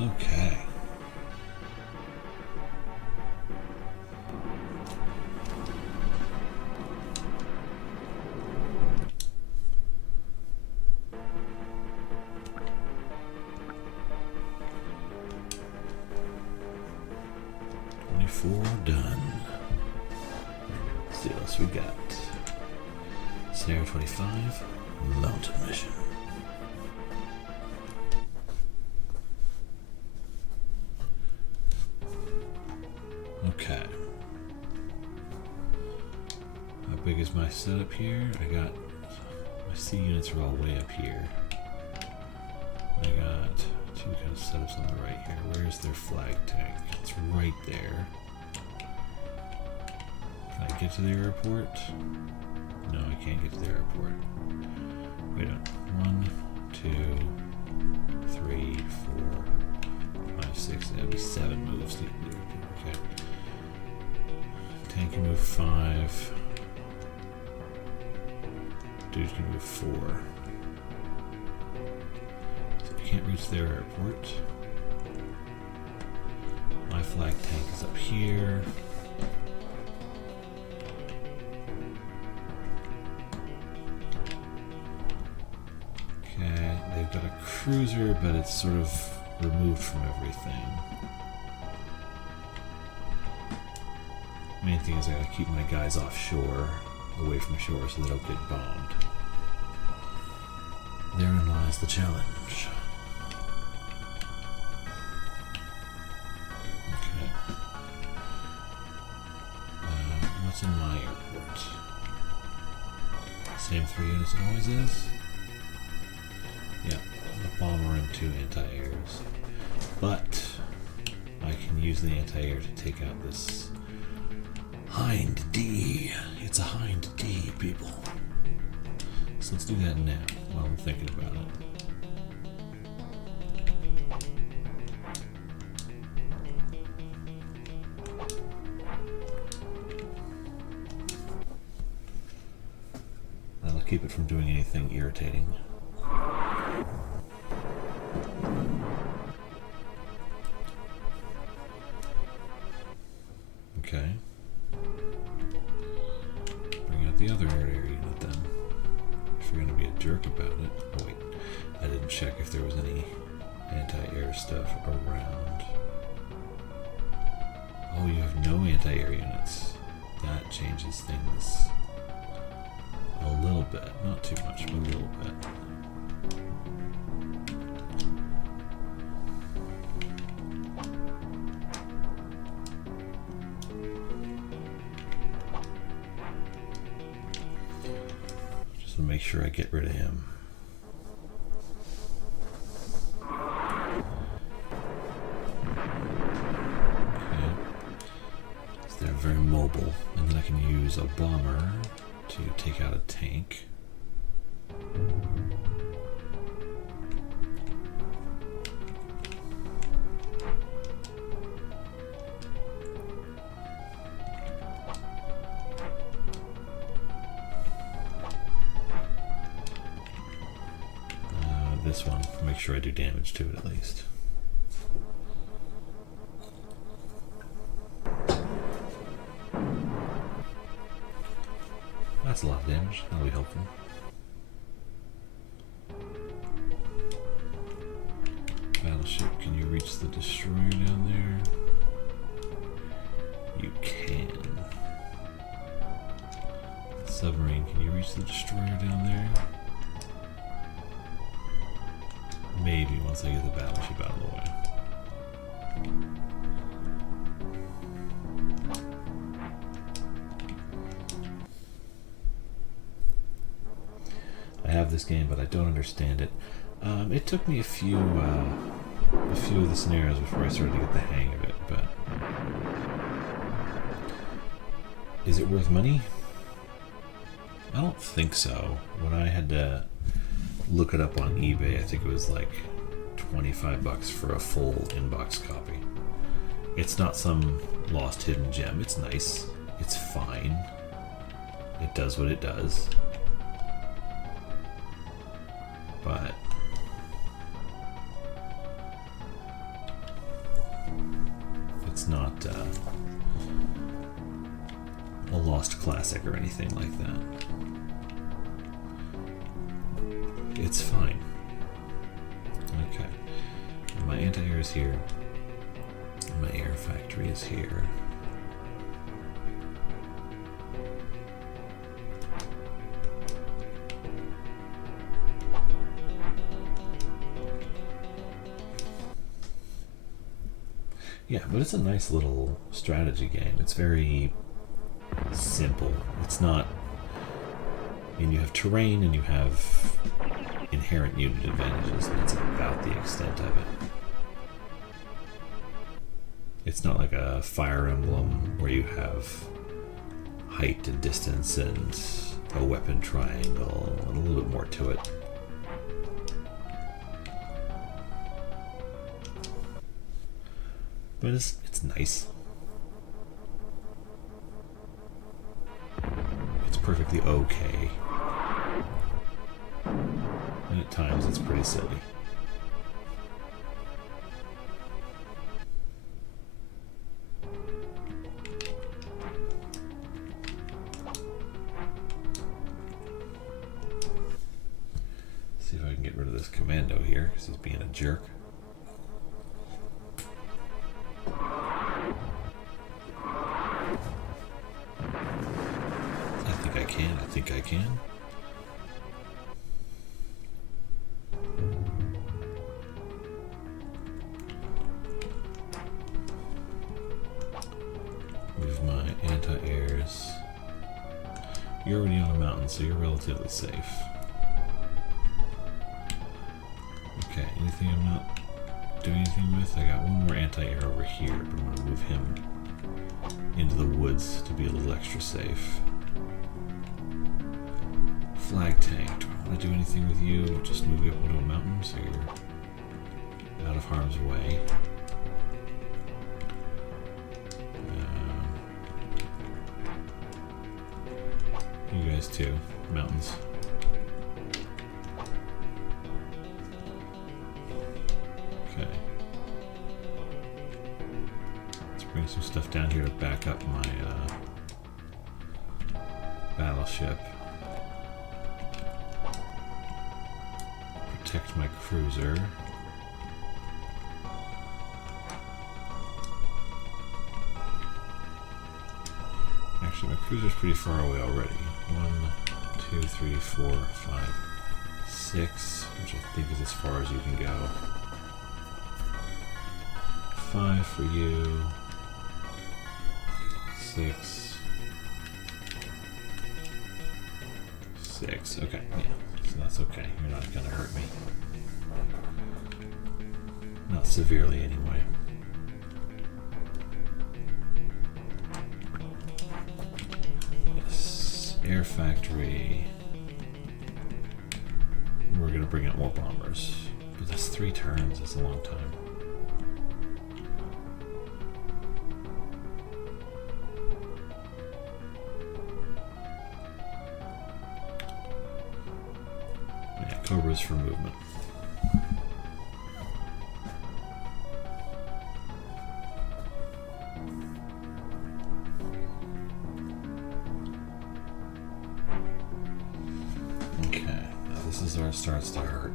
Okay. Done. Let's see what else we got. Scenario 25, Mountain Mission. Okay. How big is my setup here? I got my C units are all way up here. I got two kind of setups on the right here. Where's their flag tank? It's right there. Can I get to the airport? No, I can't get to the airport. Wait a minute. 1, 2, 3, 4, 5, 6. That'd be 7 moves to get to the airport. Okay. Tank can move 5. Dude can move 4. So I can't reach their airport. My flag tank is up here. Okay, they've got a cruiser, but it's sort of removed from everything. Main thing is I gotta keep my guys offshore, away from shore, so they don't get bombed. Therein lies the challenge. Okay. What's in my airport? Same 3 units it always is? Yeah, a bomber and 2 anti-airs. But I can use the anti-air to take out this Hind D. It's a Hind D, people. So let's do that now while I'm thinking about it. That'll keep it from doing anything irritating. Okay. Bring out the other air unit then. If you're gonna be a jerk about it. Oh wait, I didn't check if there was any anti-air stuff around. Oh, you have no anti-air units. That changes things a little bit. Not too much, but a little bit. Make sure I get rid of him. Okay. So they're very mobile, and then I can use a bomber to take out a tank. This one, make sure I do damage to it at least. That's a lot of damage, that'll be helpful. Battleship, can you reach the destroyer down there? You can. Submarine, can you reach the destroyer down there? Maybe once I get the battleship out of the way. I have this game, but I don't understand it. It took me a few of the scenarios before I started to get the hang of it, but is it worth money? I don't think so. When I had to look it up on eBay, I think it was like $25 for a full inbox copy. It's not some lost hidden gem. It's nice. It's fine. It does what it does. But it's not a lost classic or anything like that. It's fine. Okay. My anti-air is here. My air factory is here. Yeah, but it's a nice little strategy game. It's very simple. It's not... I mean, you have terrain and you have inherent unit advantages, and that's about the extent of it. It's not like a Fire Emblem where you have height and distance and a weapon triangle and a little bit more to it. But it's nice. It's perfectly okay. And at times it's pretty silly. See if I can get rid of this commando here, because he's being a jerk. I think I can. Move my anti-airs. You're already on a mountain, so you're relatively safe. Okay, anything I'm not doing anything with? I got one more anti-air over here, but I'm going to move him into the woods to be a little extra safe. Flag tank. Do I want to do anything with you? Just move you up into a mountain so you're out of harm's way. You guys too. Mountains. Okay. Let's bring some stuff down here to back up my battleship. Protect my cruiser. Actually, my cruiser's pretty far away already. 1, 2, 3, 4, 5, 6, which I think is as far as you can go. 5 for you. 6. 6. Okay, yeah. So that's okay. You're not going to hurt me. Not severely, anyway. Yes. Air factory. We're going to bring out more bombers. But that's 3 turns. That's a long time. Cobras for movement. Okay, now this is where it starts to hurt.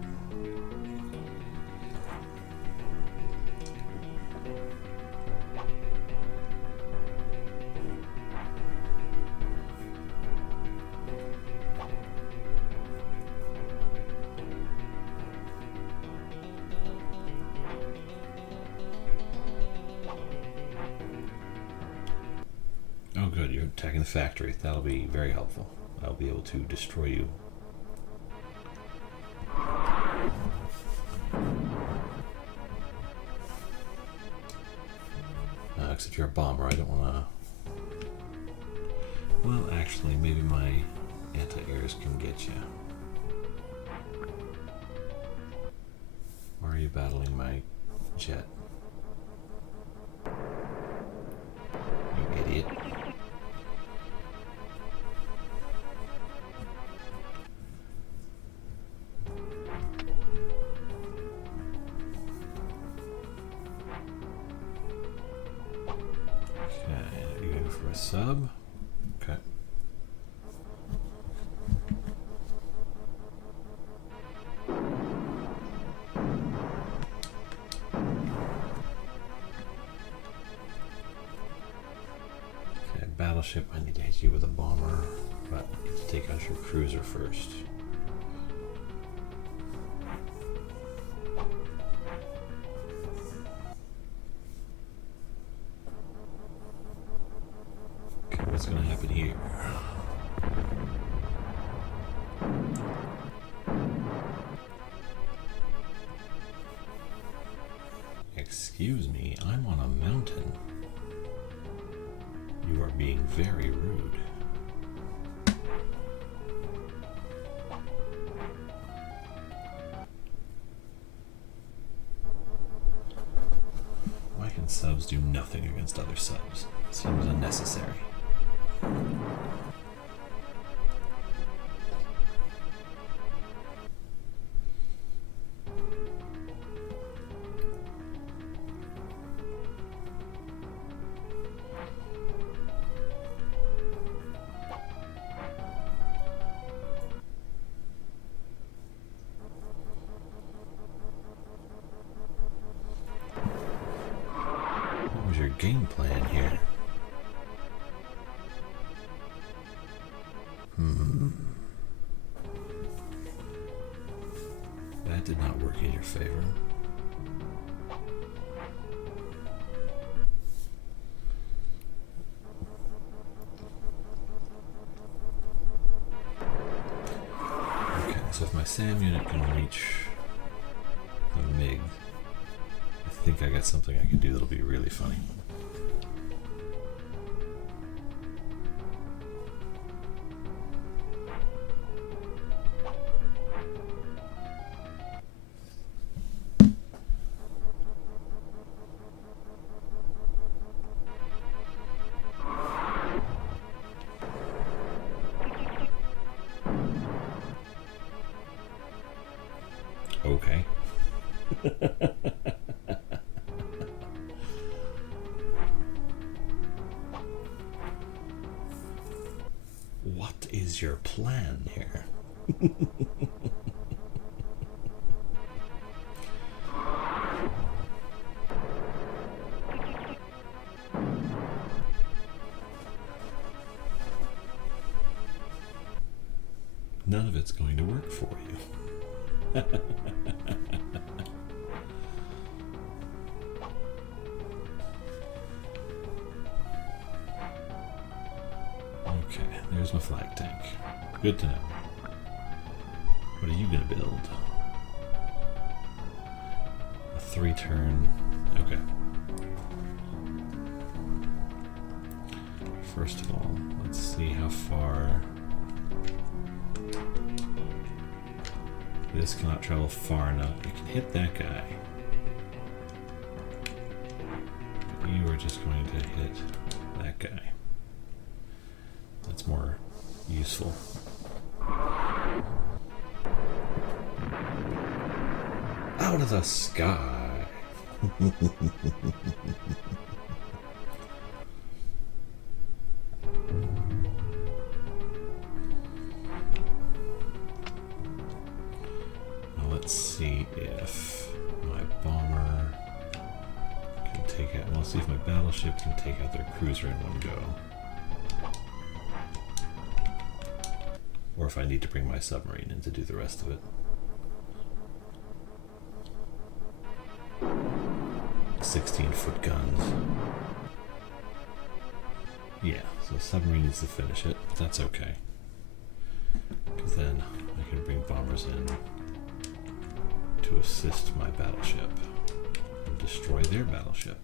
Oh good, you're attacking the factory. That'll be very helpful. I'll be able to destroy you. Except you're a bomber, I don't want to... Well, actually, maybe my anti-airs can get you. Why are you battling my jet? sub. Okay. Okay, battleship, I need to hit you with a bomber, but take out your cruiser first. Okay, what's gonna happen here? Excuse me, I'm on a mountain. You are being very rude. Why can subs do nothing against other subs? It seems unnecessary. What was your game plan here? That did not work in your favor. Okay, so if my SAM unit can reach the MiG, I think I got something I can do that'll be really funny. Okay. What is your plan here? None of it's going to work for you. Okay, there's my flag tank. Good to know. What are you gonna build? A 3-turn. Okay. First of all, let's see how far. This cannot travel far enough. It can hit that guy. But you are just going to hit that guy. That's more useful. Out of the sky. Let's see if my bomber can take out. Well, see if my battleship can take out their cruiser in one go. Or if I need to bring my submarine in to do the rest of it. 16-foot guns. Yeah, so the submarine needs to finish it, but that's okay. Because then I can bring bombers in to assist my battleship and destroy their battleship.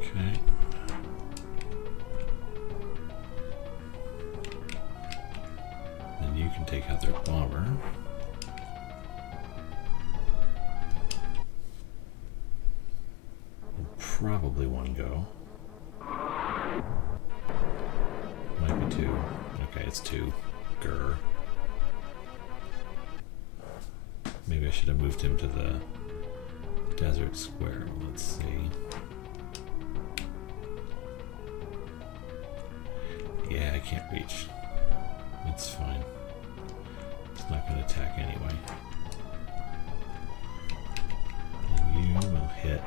Okay. Then you can take out their bomber. probably one go. Might be two. Okay, it's two. Grr. Maybe I should have moved him to the desert square. Let's see. Yeah, I can't reach. It's fine. It's not going to attack anyway. And you will hit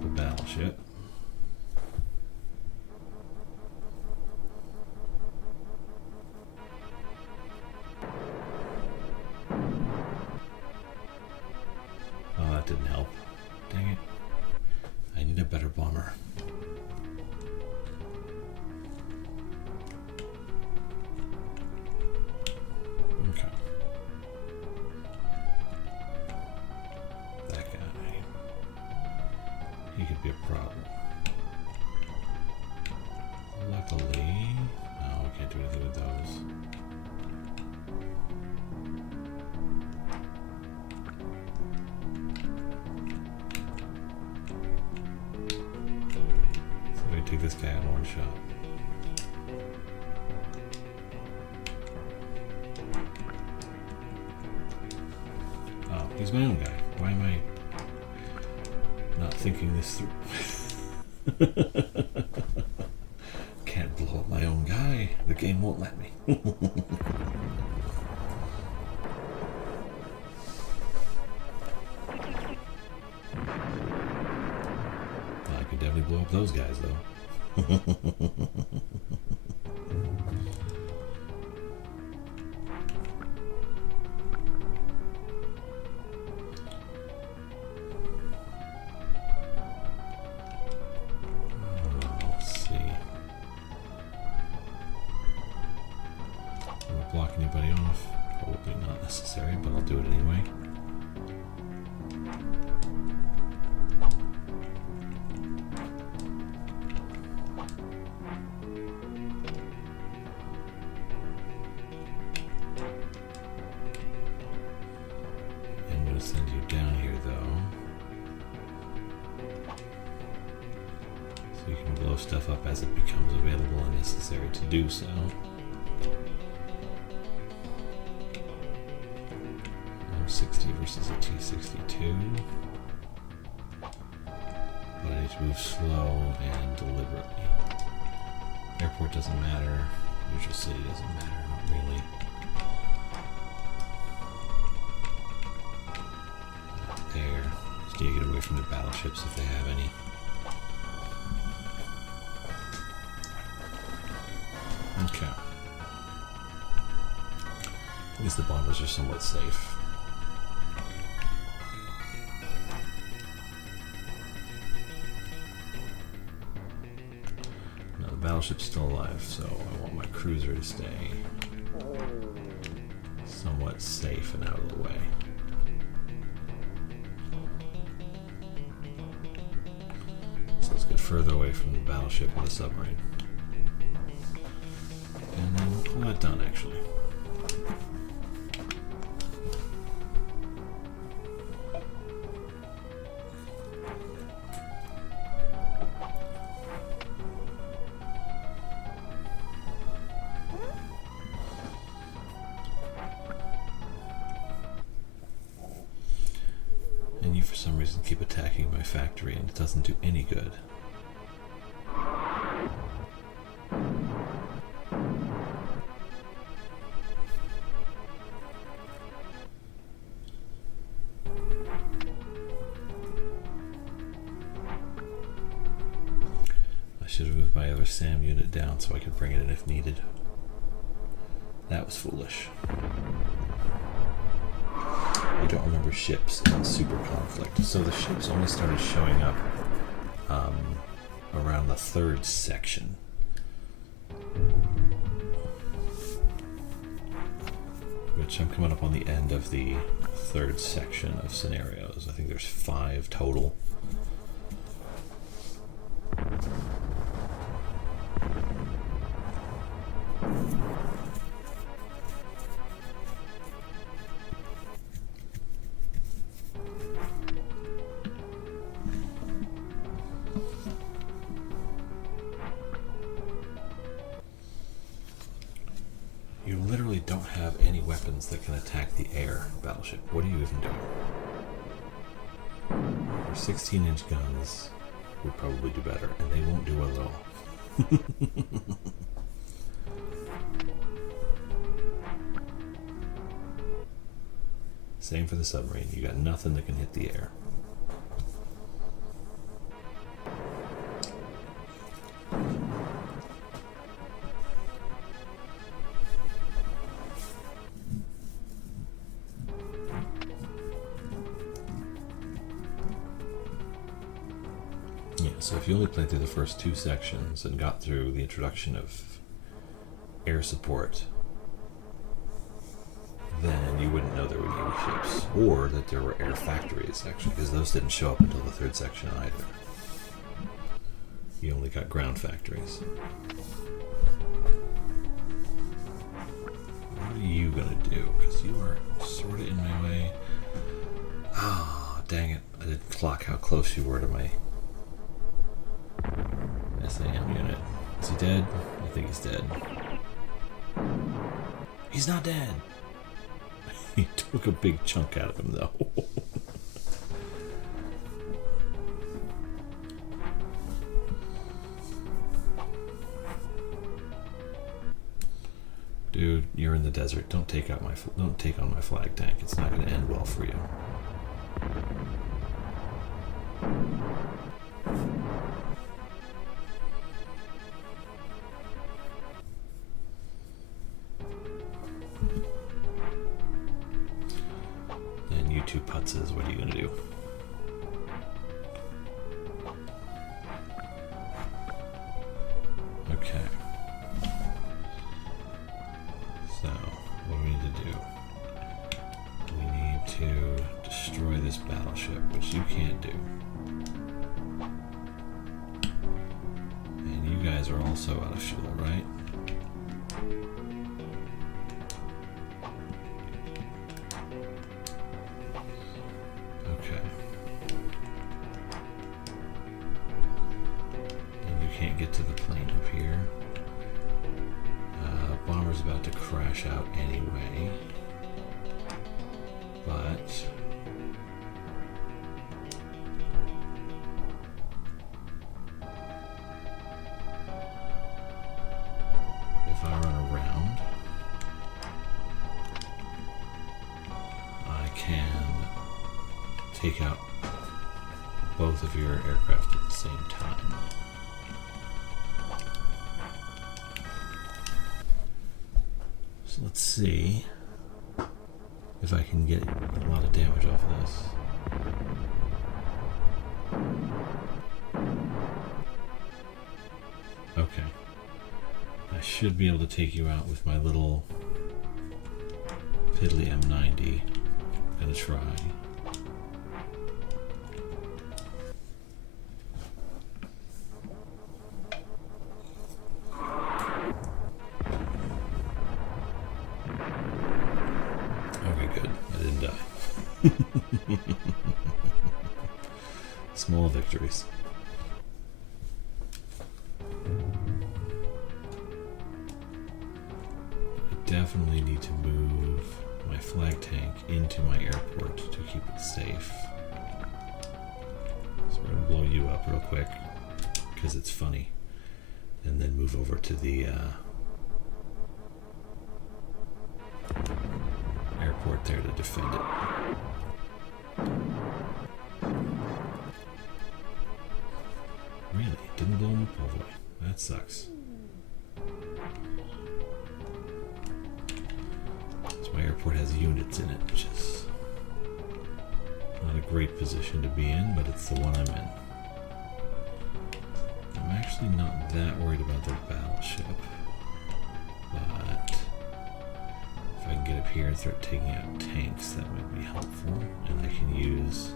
the battleship. Oh, that didn't help. Dang it. I need a better bomber. Okay. That guy. He could be a problem. Luckily, no, we can't do anything with those. So we take this guy out in one shot. Oh, he's my own guy. Why am I not thinking this through? Can't blow up my own guy. The game won't let me. I could definitely blow up those guys, though. Let's see. Will I block anybody off? Probably not necessary, but I'll do it anyway. I'm going to send you down here, though, so you can blow stuff up as it becomes available and necessary to do so. 60 versus a T62. But I need to move slow and deliberately. Airport doesn't matter. Neutral city doesn't matter, not really. There. Just need to get away from the battleships if they have any. Okay. At least the bombers are somewhat safe. Battleship's still alive, so I want my cruiser to stay somewhat safe and out of the way. So let's get further away from the battleship and the submarine. And then we'll call that done, actually. For some reason keep attacking my factory and it doesn't do any good. I should have moved my other SAM unit down so I could bring it in if needed. That was foolish. I don't remember ships in Super Conflict. So the ships only started showing up around the third section. Which I'm coming up on the end of the third section of scenarios. I think there's 5 total. guns that can attack the air battleship. What are you even doing? Your 16-inch guns would probably do better, and they won't do well at all. Same for the submarine. You got nothing that can hit the air. So if you only played through the first 2 sections and got through the introduction of air support, then you wouldn't know there were Navy ships, or that there were air factories, actually, because those didn't show up until the 3rd section either. You only got ground factories. What are you going to do? Because you are sort of in my way. Ah, oh, dang it. I didn't clock how close you were to my SAM unit. Is he dead? I think he's dead. He's not dead! He took a big chunk out of him, though. Dude, you're in the desert. Don't take on my flag tank. It's not going to end well for you. Two putzes, what are you gonna do? Okay. So, what do we need to do? We need to destroy this battleship, which you can't do. And you guys are also out of fuel, right? To the plane up here. Bomber's about to crash out anyway, but if I run around, I can take out both of your aircraft at the same time. Let's see if I can get a lot of damage off of this. Okay. I should be able to take you out with my little piddly M90. I'm gonna try. Small victories. I definitely need to move my flag tank into my airport to keep it safe. So we're going to blow you up real quick because it's funny, and then move over to the airport there to defend it. Really? Didn't blow him up all the way. That sucks. So my airport has units in it, which is not a great position to be in, but it's the one I'm in. I'm actually not that worried about their battleship, but if I can get up here and start taking out tanks, that might be helpful, and I can use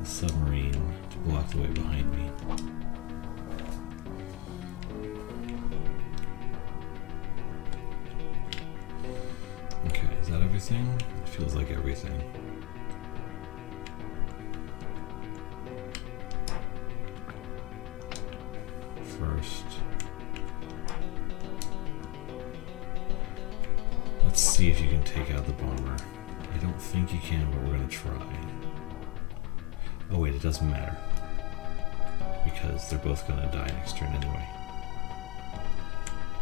the submarine to block the way behind me. Okay, is that everything? It feels like everything. First, let's see if you can take out the bomber. I don't think you can, but we're going to try. Oh wait, it doesn't matter. Because they're both going to die next turn anyway.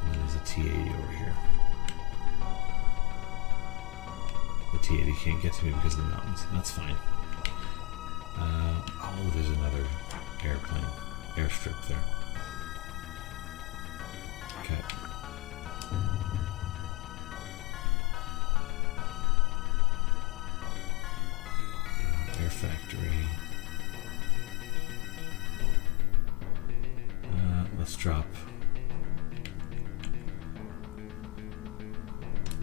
And then there's a T-80 over here. The T-80 can't get to me because of the mountains. That's fine. Oh, there's another airstrip there. Okay. Air factory. Let's drop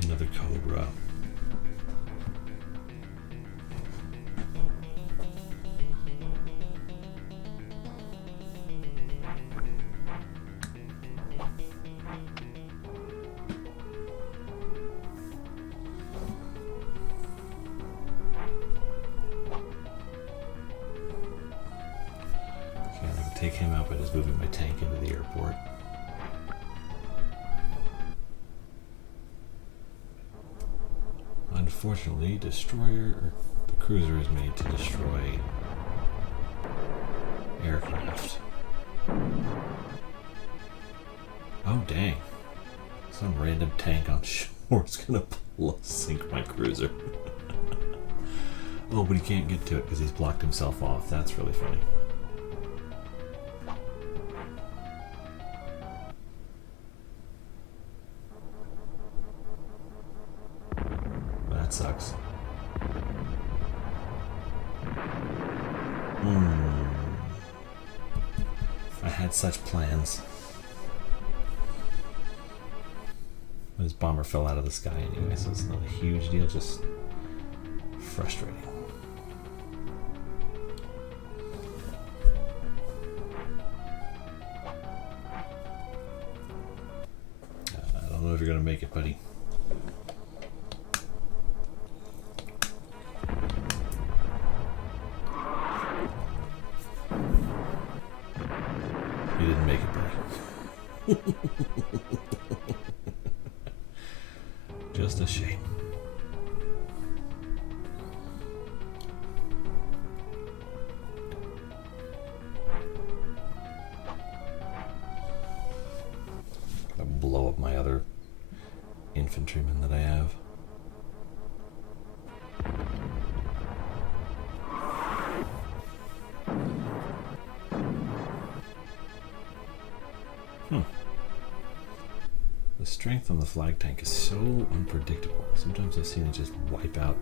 another Cobra. Take him out by just moving my tank into the airport. Unfortunately, the cruiser is made to destroy aircraft. Oh dang. Some random tank on shore is gonna sink my cruiser. Oh, but he can't get to it because he's blocked himself off. That's really funny. Sucks. I had such plans. His bomber fell out of the sky anyway, so it's not a huge deal, just frustrating. I don't know if you're gonna make it, buddy. You didn't make it, buddy. Just a shame. Gonna blow up my other infantryman that I have. The strength on the flag tank is so unpredictable. Sometimes I've seen it just wipe out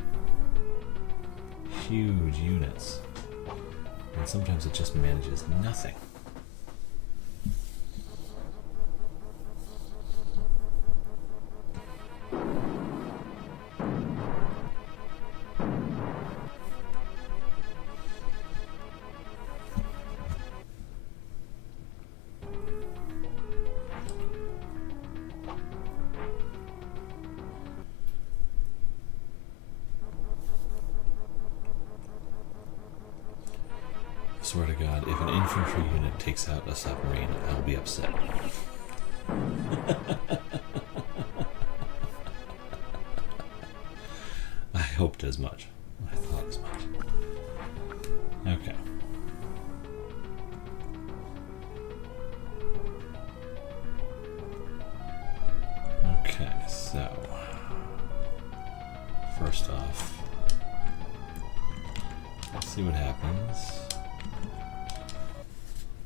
huge units, and sometimes it just manages nothing. I swear to God, if an infantry unit takes out a submarine, I'll be upset. I hoped as much. I thought as much. Okay. Okay, so first off, let's see what happens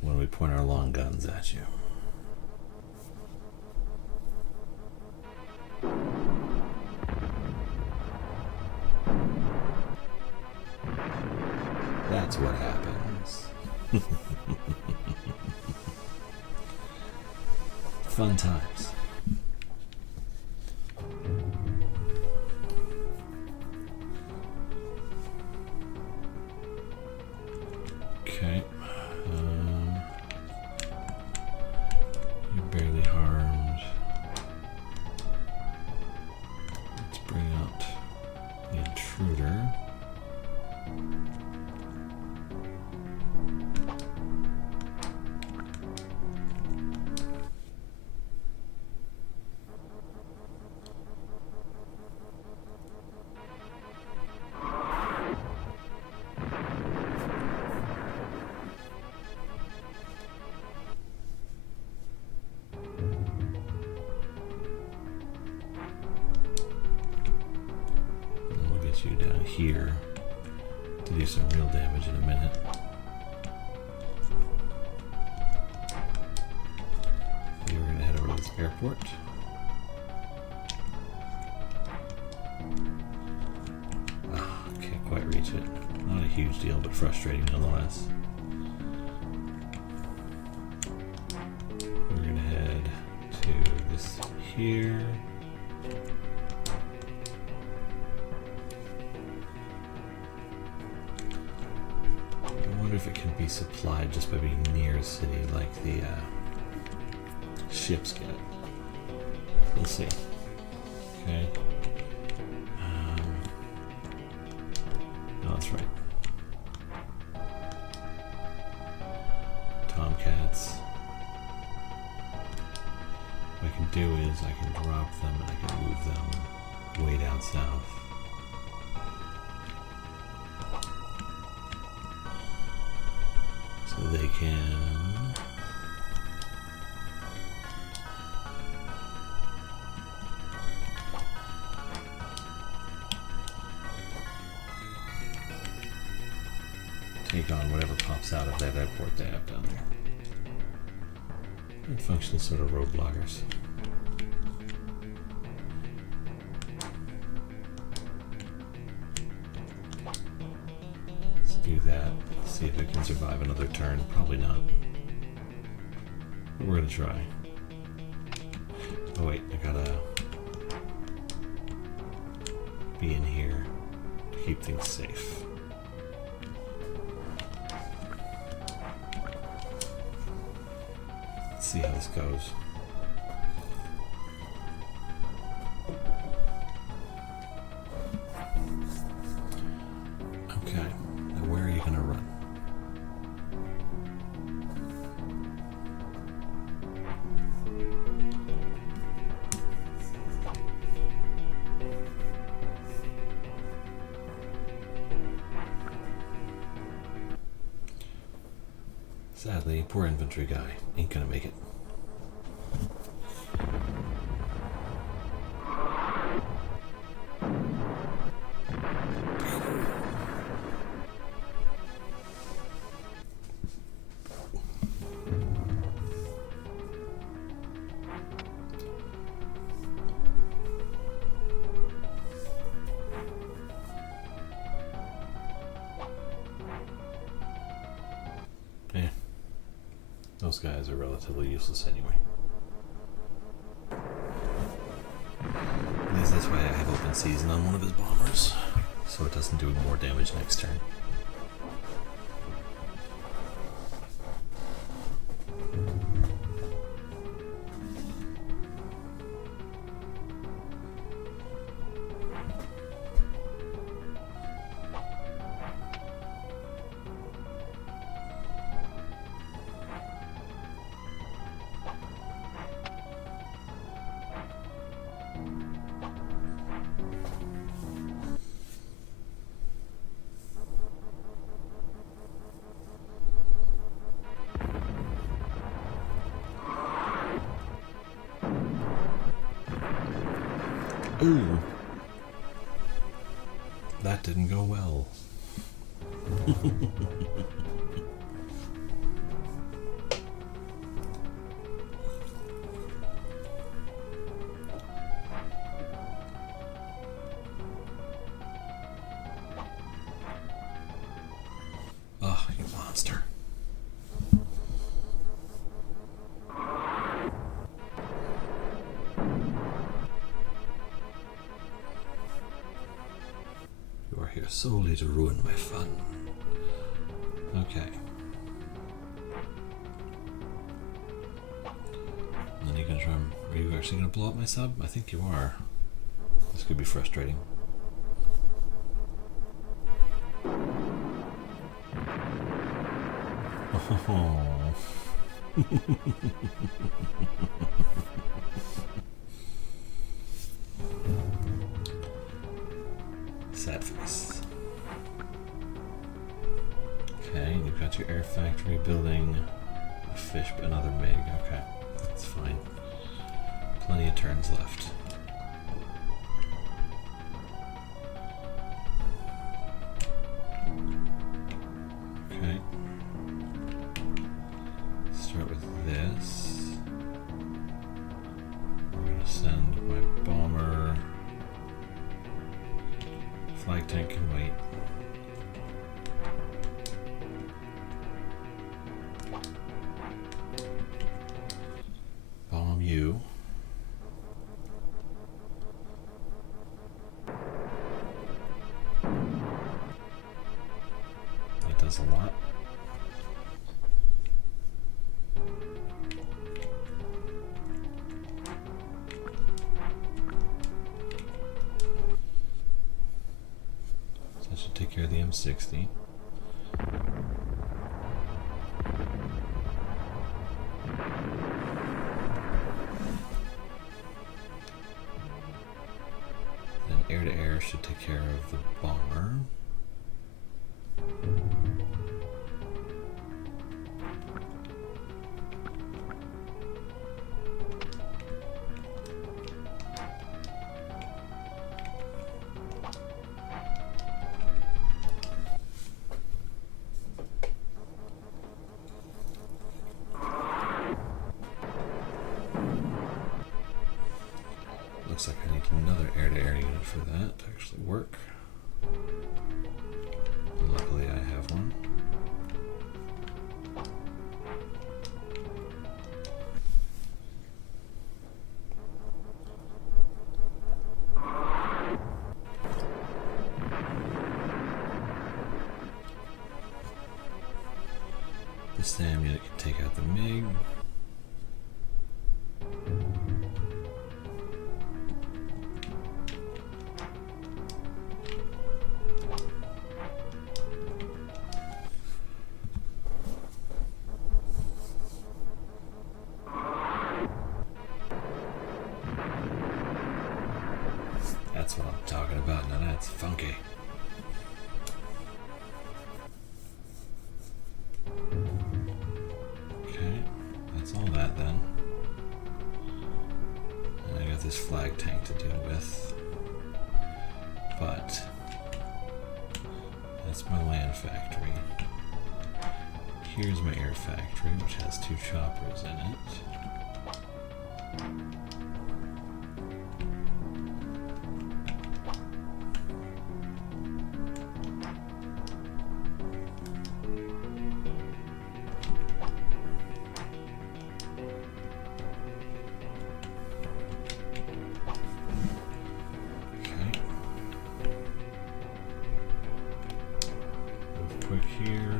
when we point our long guns at you. That's what happens. Fun times. Okay. You're barely harmed. Let's bring out the intruder. here to do some real damage in a minute. Okay, we're going to head over to this airport. Can't quite reach it. Not a huge deal, but frustrating nonetheless. We're going to head to this here. I wonder if it can be supplied just by being near a city like the ships get. We'll see. Okay. No, that's right. Tomcats. What I can do is I can drop them and I can move them way down south. So they can take on whatever pops out of that airport they have down there. And function as sort of roadblockers. Let's do that. See if it can survive another turn. Probably not. But we're gonna try. Oh wait, I gotta be in here to keep things safe. Let's see how this goes. Okay, now where are you gonna run? Sadly, poor infantry guy ain't gonna make it. Those guys are relatively useless anyway. At least that's why I have open season on one of his bombers, so it doesn't do more damage next turn. Ooh, that didn't go well. Oh, you monster. Here solely to ruin my fun. Okay. And then you can try. Are you actually going to blow up my sub? I think you are. This could be frustrating. Oh. Sad face. Okay, you've got your air factory building a fish, but another MiG. Okay, that's fine. Plenty of turns left. Flag tank can wait. Bomb you. That does a lot. So that should take care of the M60. Air-to-air should take care of the bomber. Looks like I need another air-to-air unit for that to actually work. Luckily I have one. The SAM unit can take out the MiG. That's what I'm talking about. Now that's funky. Okay, that's all that then. And I got this flag tank to deal with. But that's my land factory. Here's my air factory, which has 2 choppers in it. Quick here.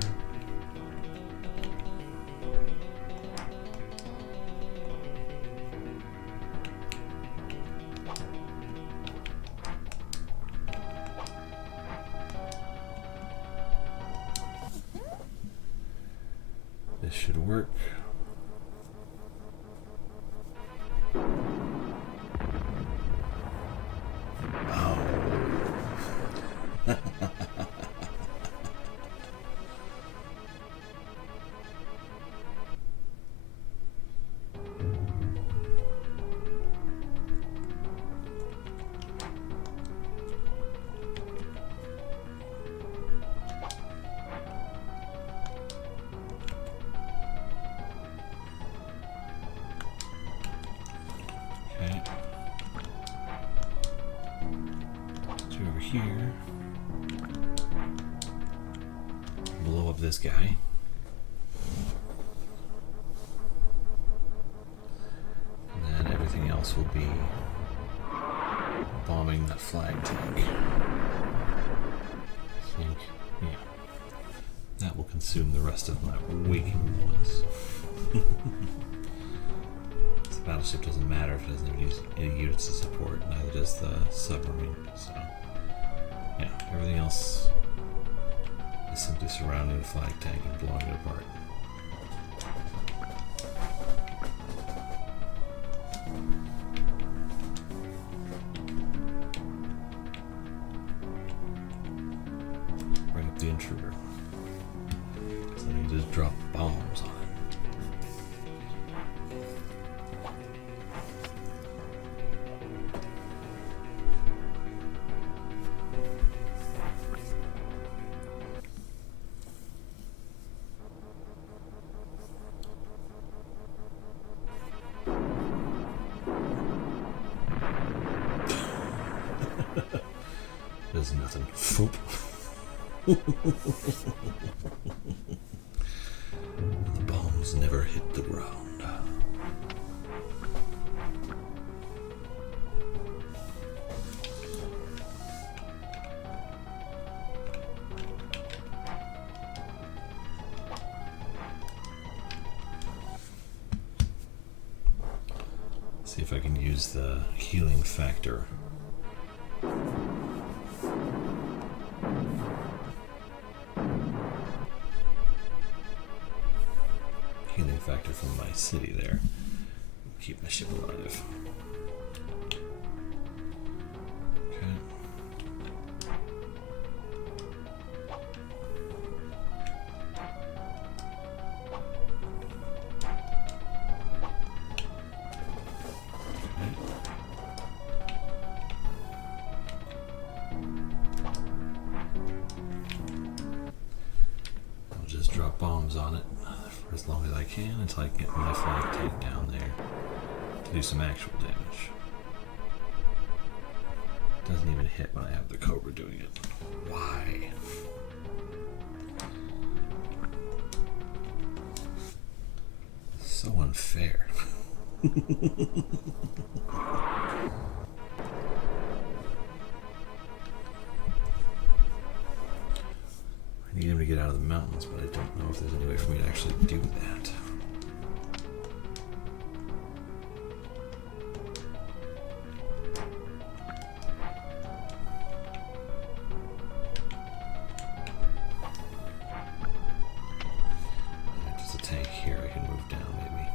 This should work. Oh. Okay. Let's do over here. Blow up this guy. And then everything else will be bombing that flag tank. I think, yeah. That will consume the rest of my waking moments. This battleship doesn't matter if it doesn't have any units to support, neither does the submarine. So, yeah, everything else is simply surrounding the flag tank and blowing it apart. Bring up the intruder. So I need to just drop bombs on it. There's nothing. Foop. The bombs never hit the ground. See if I can use the healing factor. Healing factor from my city there. Keep my ship alive. Okay. I'll just drop bombs on it for as long as I can until I can get my flag tank down there to do some actual damage. Doesn't even hit when I have the Cobra doing it. Why? So unfair. I need him to get out of the mountains, but I don't know if there's any way for me to actually do that. Just a tank here I can move down, maybe.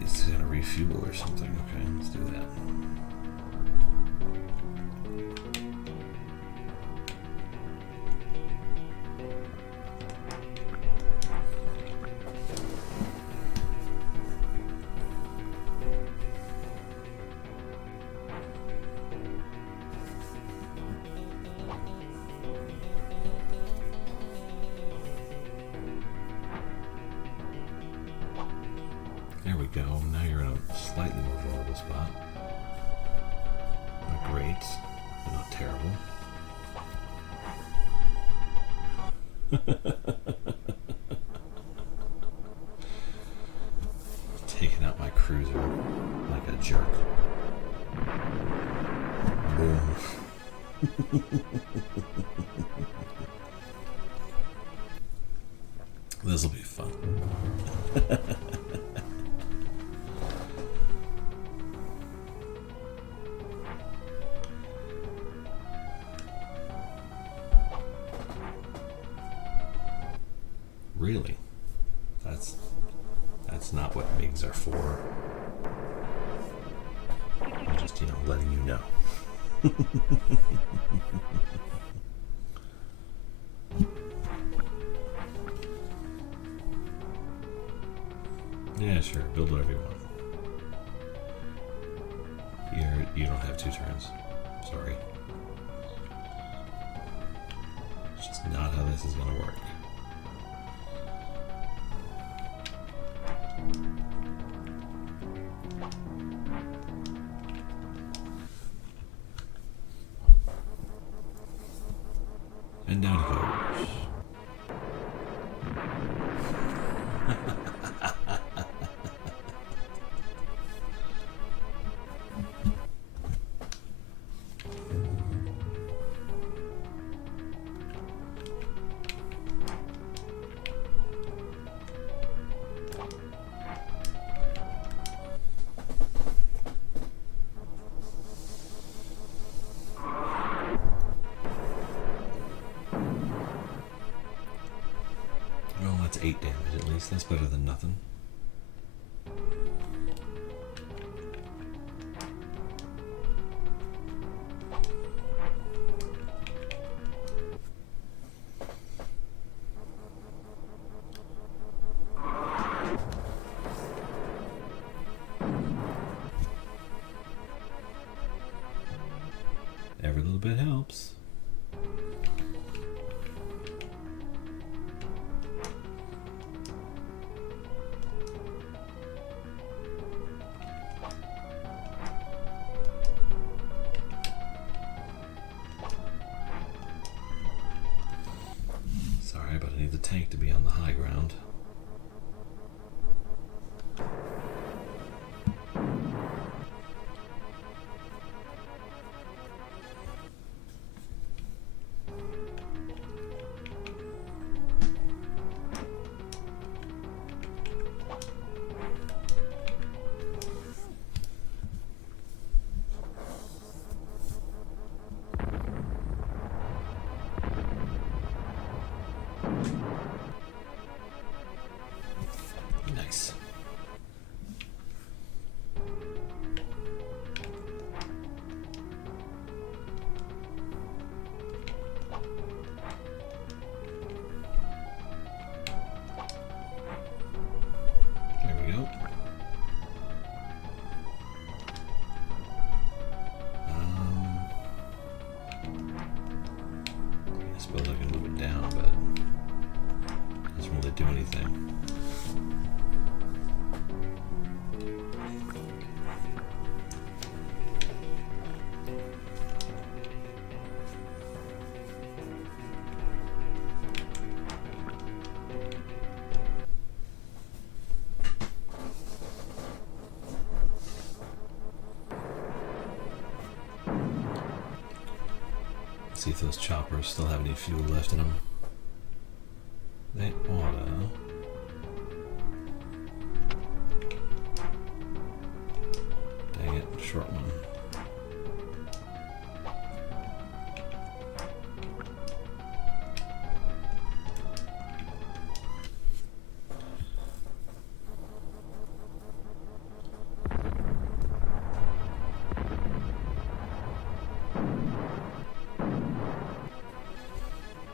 He's gonna refuel or something. Okay, let's do that. There we go. Now you're in a slightly more vulnerable spot. Not great, but not terrible. Taking out my cruiser like a jerk. Boom. This'll be fun. Really? That's not what MiGs are for. I'm just, letting you know. Yeah, sure. Build whatever you want. You don't have 2 turns. Sorry. It's just not how this is going to work. And down he goes. Well, that's 8 damage at least. That's better than nothing. Every little bit helps. tank to be on the high ground. Nice. There we go. I suppose I can move it down, but it doesn't really do anything. See if those choppers still have any fuel left in them. They oughta. Dang it, short one.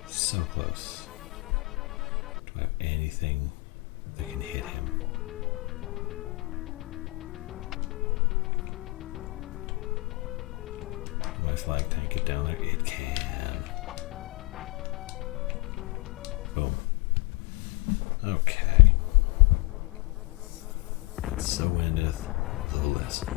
So close. Do I have anything that can hit him? Can my flag tank get down there? It can. Boom. Okay. So endeth the lesson.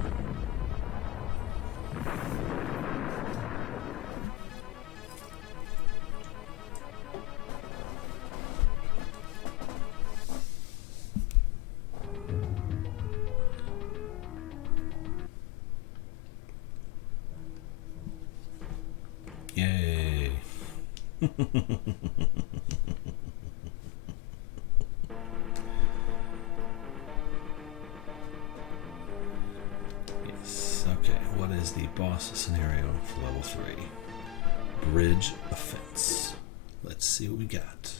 Yay. Yes, okay. What is the boss scenario for level 3? Bridge offense. Let's see what we got.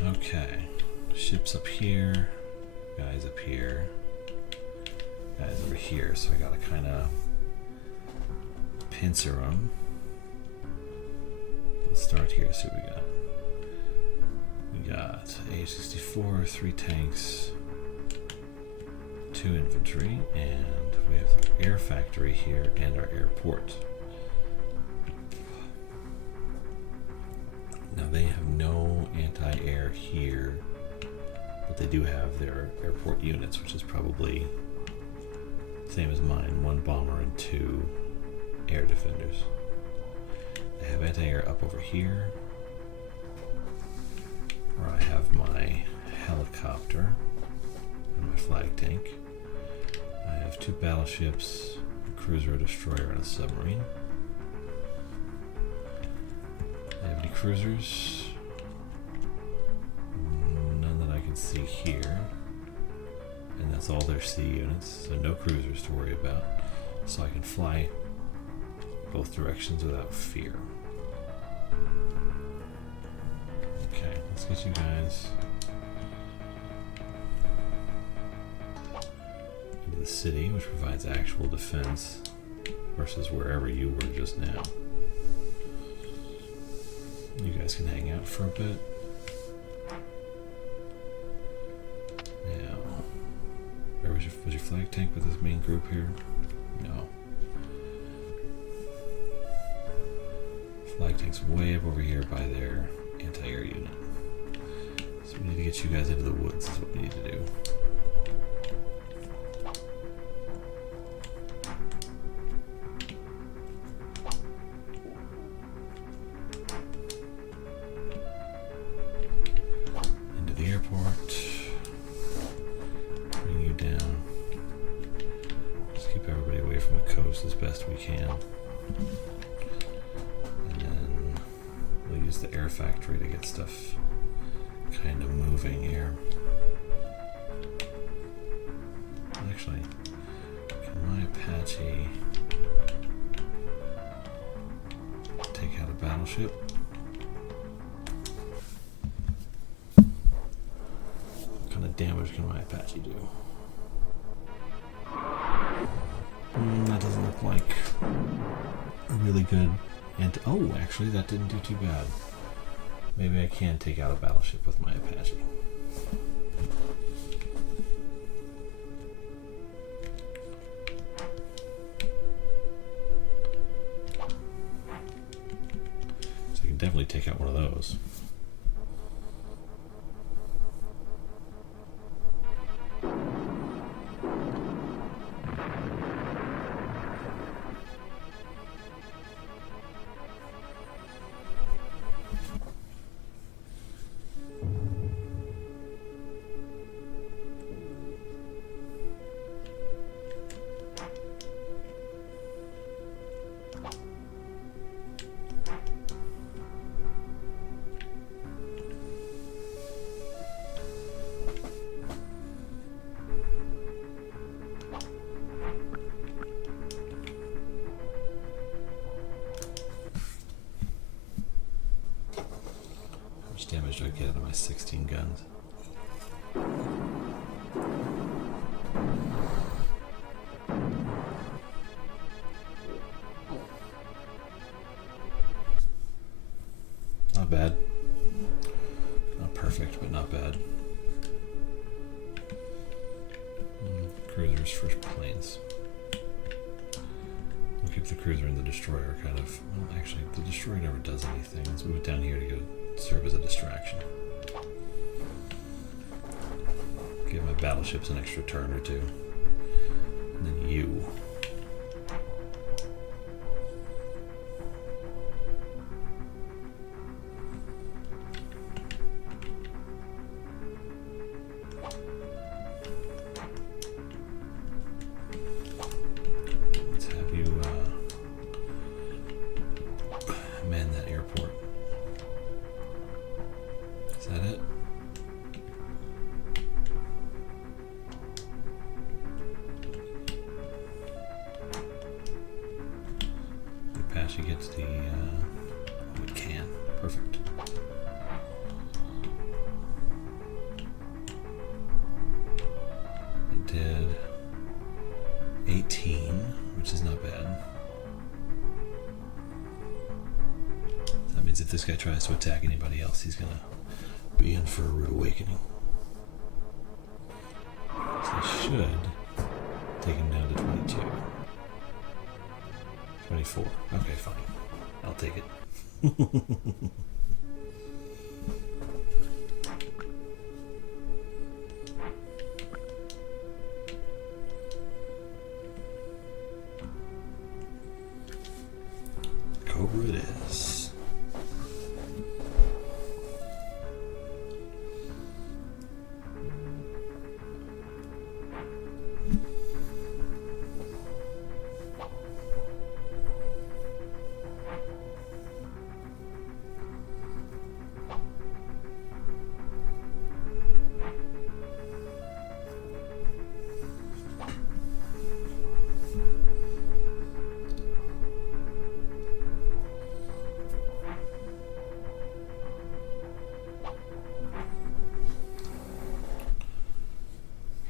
Okay. Ships up here. Guys up here. Guys over here, so I gotta kind of pincer them. Let's start here, see what we got. We got A64, 3 tanks, 2 infantry, and we have the air factory here and our airport. Now they have no anti-air here, but they do have their airport units, which is probably same as mine, 1 bomber and 2 air defenders. I have anti-air up over here, where I have my helicopter and my flag tank. I have 2 battleships, a cruiser, a destroyer, and a submarine. I have any cruisers? None that I can see here. And that's all their sea units, so no cruisers to worry about. So I can fly both directions without fear. Okay, let's get you guys into the city, which provides actual defense versus wherever you were just now. You guys can hang out for a bit. Was your flag tank with this main group here? No. Flag tank's way up over here by their anti-air unit. So we need to get you guys into the woods is what we need to do. can. And then we'll use the air factory to get stuff kind of moving here. Actually, can my Apache take out a battleship? What kind of damage can my Apache do? That doesn't look like a really good... oh, actually, that didn't do too bad. Maybe I can take out a battleship with my Apache. So I can definitely take out one of those. Damage do I get out of my 16 guns? Not bad. Not perfect, but not bad. Cruisers for planes. We'll keep the cruiser and the destroyer kind of... Well, actually, the destroyer never does anything. Let's move it down here to go serve as a distraction. Give my battleships an extra turn or two. And then you. Let's have you man that airport. Is that it? The Apache gets the... oh, it can. Perfect. It did 18, which is not bad. That means if this guy tries to attack anybody else, he's gonna be in for a rude awakening. So I should take him down to 22. 24. Okay, fine. I'll take it. Cobra it is.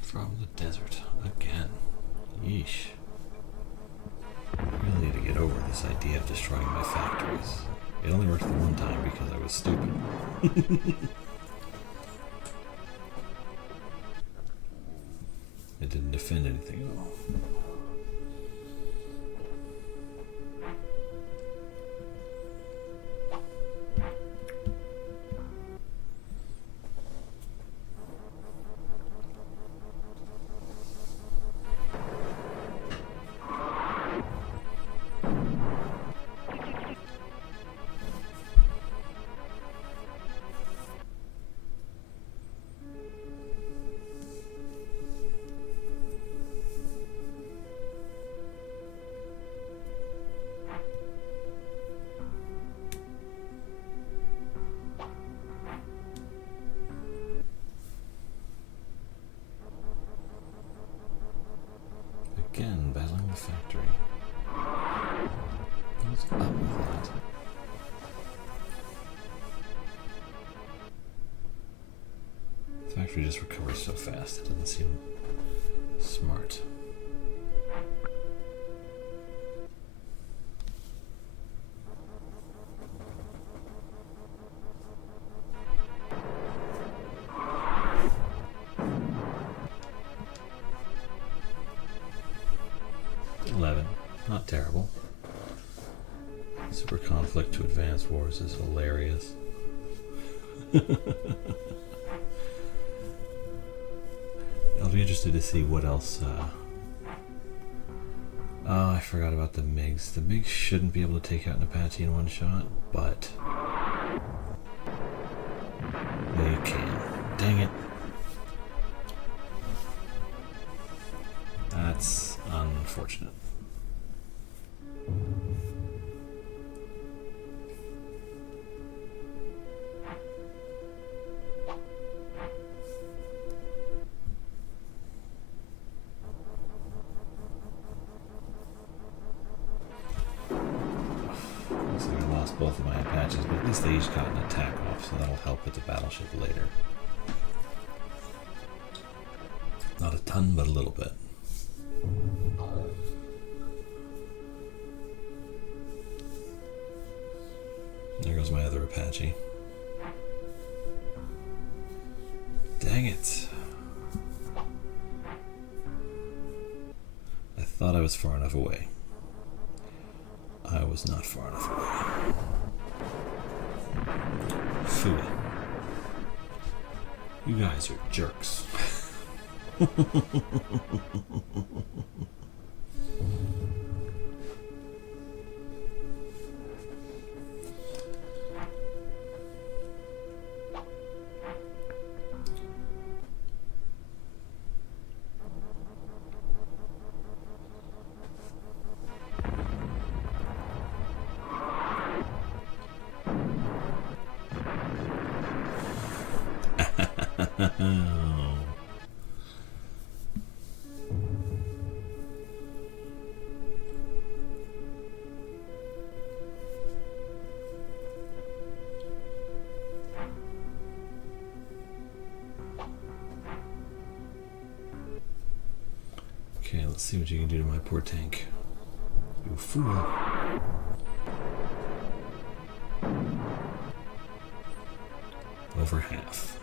From the desert again. Yeesh. I really need to get over this idea of destroying my factories. It only worked the one time because I was stupid. It didn't defend anything at all. if we just recover so fast, it doesn't seem smart. Not terrible. Super conflict to advance wars is hilarious. I'll be interested to see what else. Oh, I forgot about the MiGs. The MiGs shouldn't be able to take out an Apache in one shot, but they can. Dang it. That's unfortunate. Looks like I lost both of my Apaches, but at least they each got an attack off, so that'll help with the battleship later. Not a ton, but a little bit. There goes my other Apache. Dang it. I thought I was far enough away. I was not far enough away. Phooey. You guys are jerks. Okay, let's see what you can do to my poor tank. You fool. Over half.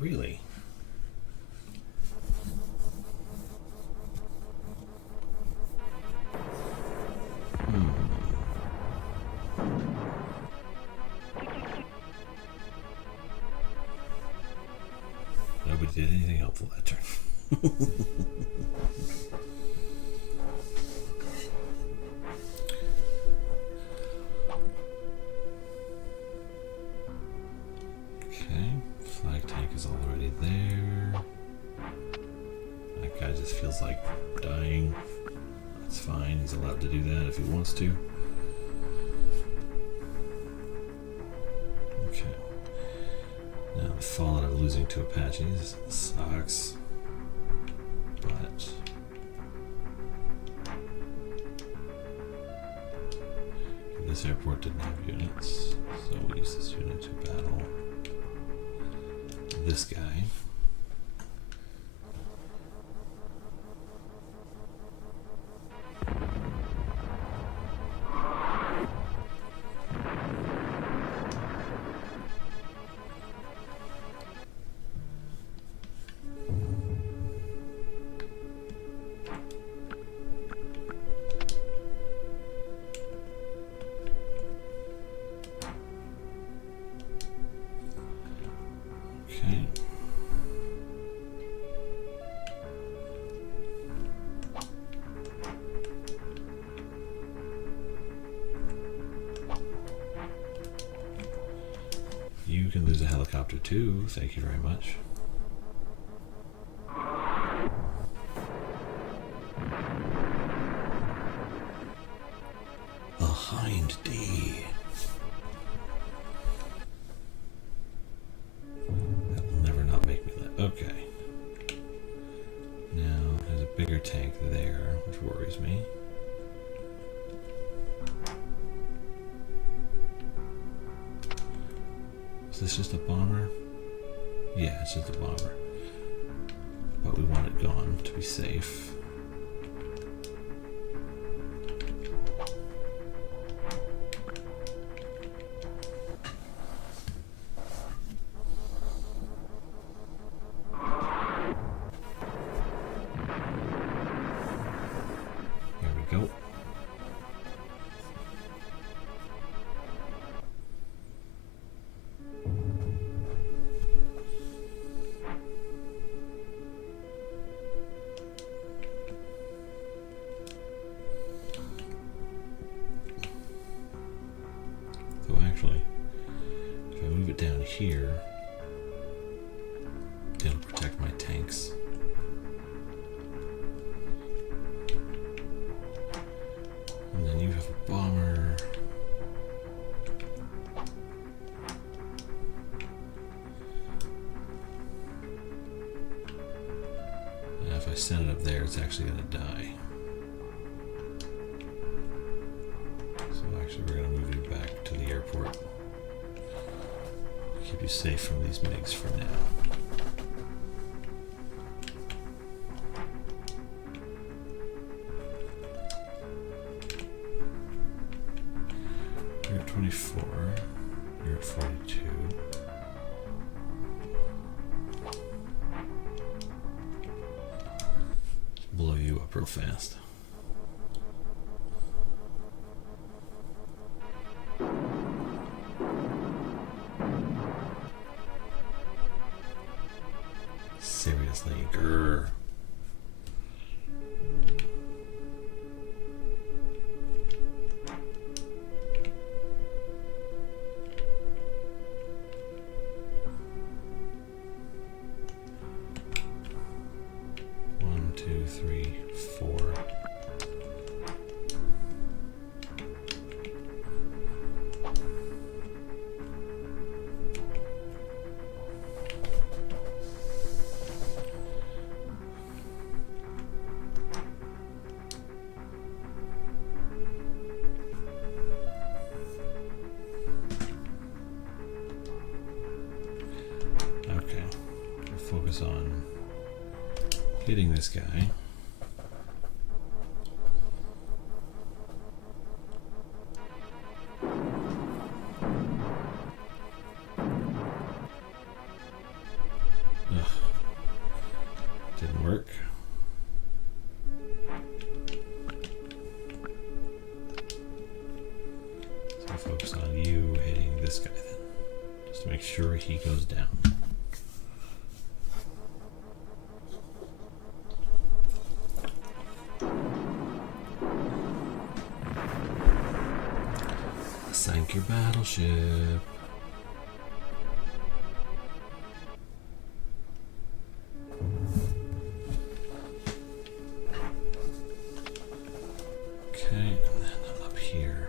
Really? Nobody did anything helpful that turn. Already there. That guy just feels like dying. That's fine. He's allowed to do that if he wants to. Okay. Now the fallout of losing two Apaches sucks. But this airport didn't have units, so we use this unit to battle this guy. can lose a helicopter too. Thank you very much. A Hind D. That will never not make me laugh. Okay. Now, there's a bigger tank there, which worries me. Is this just a bomber? Yeah, it's just a bomber. But we want it gone to be safe. There we go. Actually, if I move it down here, it'll protect my tanks. And then you have a bomber. And if I send it up there, it's actually going to die. Actually, we're going to move you back to the airport. Keep you safe from these MiGs for now. You're at 24. You're at 42. Just blow you up real fast. Seriously, grr. One, two, three, four. Focus on hitting this guy. Ugh. Didn't work. So focus on you hitting this guy then. Just to make sure he goes down. Sank your battleship. Okay, and then up here.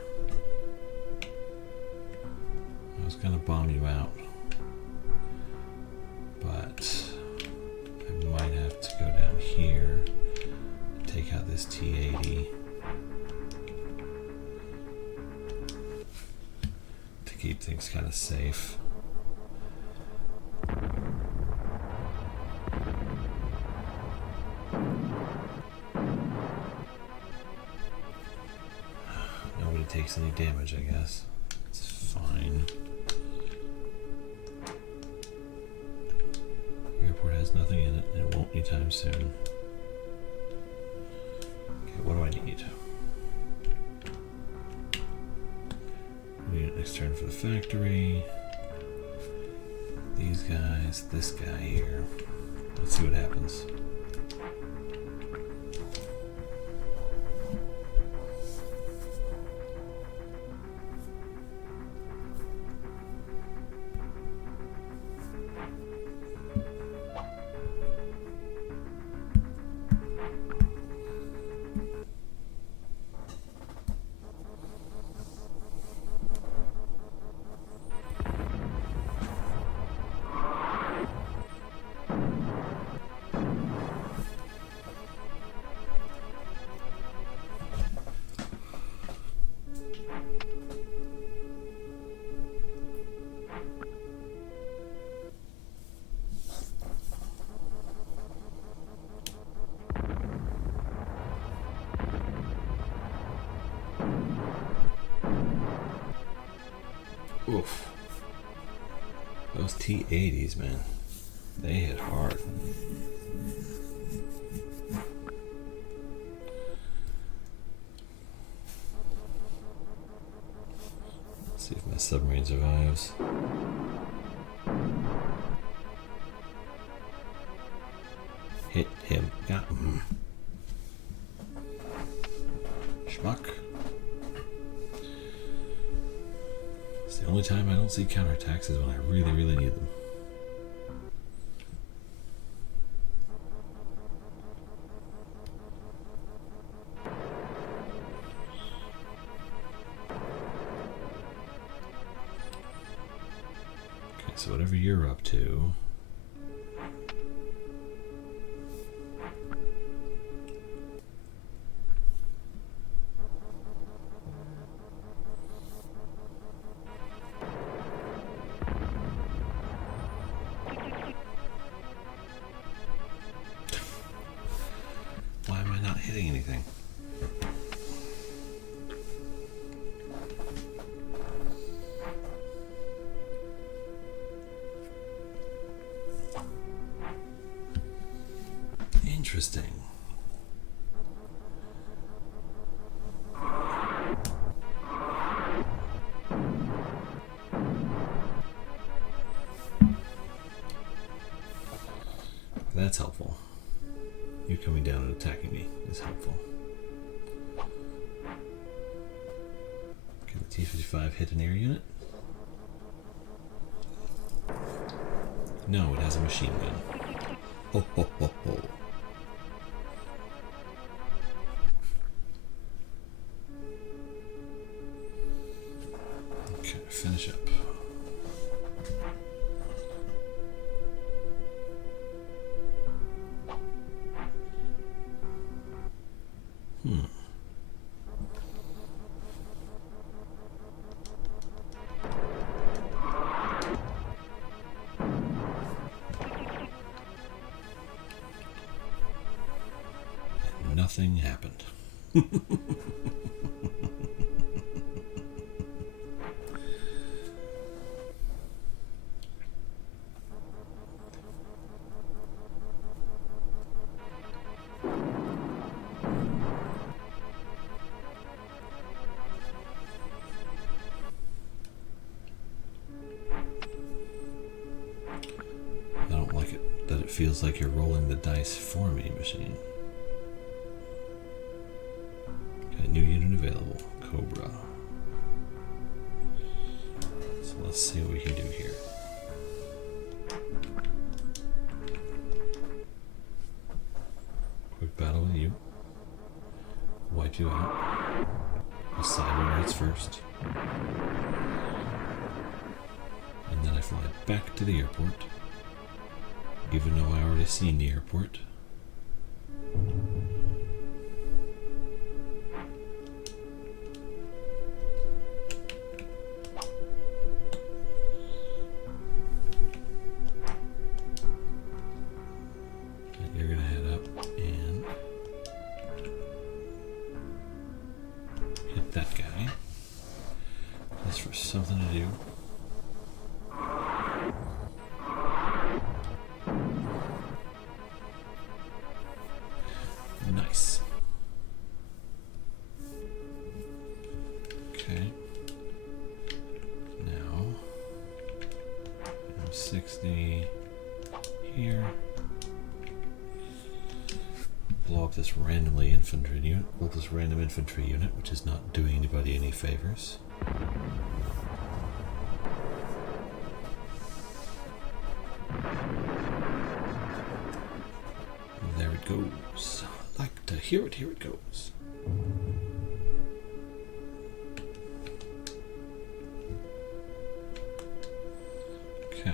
I was gonna bomb you out, but I might have to go down here and take out this T-80. Keep things kind of safe. Nobody takes any damage, I guess. It's fine. The airport has nothing in it, and it won't anytime soon. Okay, what do I need? Next turn for the factory. These guys, this guy here. Let's see what happens. Oof. Those T80s, man. They hit hard. Let's see if my submarine survives. Hit him. Got him. Schmuck. It's the only time I don't see counterattacks is when I really, really need them. Okay, so whatever you're up to. Why am I not hitting anything? Interesting. That's helpful. You coming down and attacking me is helpful. Can the T-55 hit an air unit? No, it has a machine gun. Ho ho ho ho. Okay, finish up. Nothing happened. I don't like it that it feels like you're rolling the dice for me, machine. New unit available, Cobra. So let's see what we can do here. Quick battle with you. Wipe you out. I'll cyber rates first. And then I fly back to the airport. Even though I already seen the airport. That guy. Just for something to do. Nice. Okay. Now, I'm 60 here. Blow up this random infantry unit, which is not doing anybody any favors. There it goes. I like to hear it. Here it goes. Okay.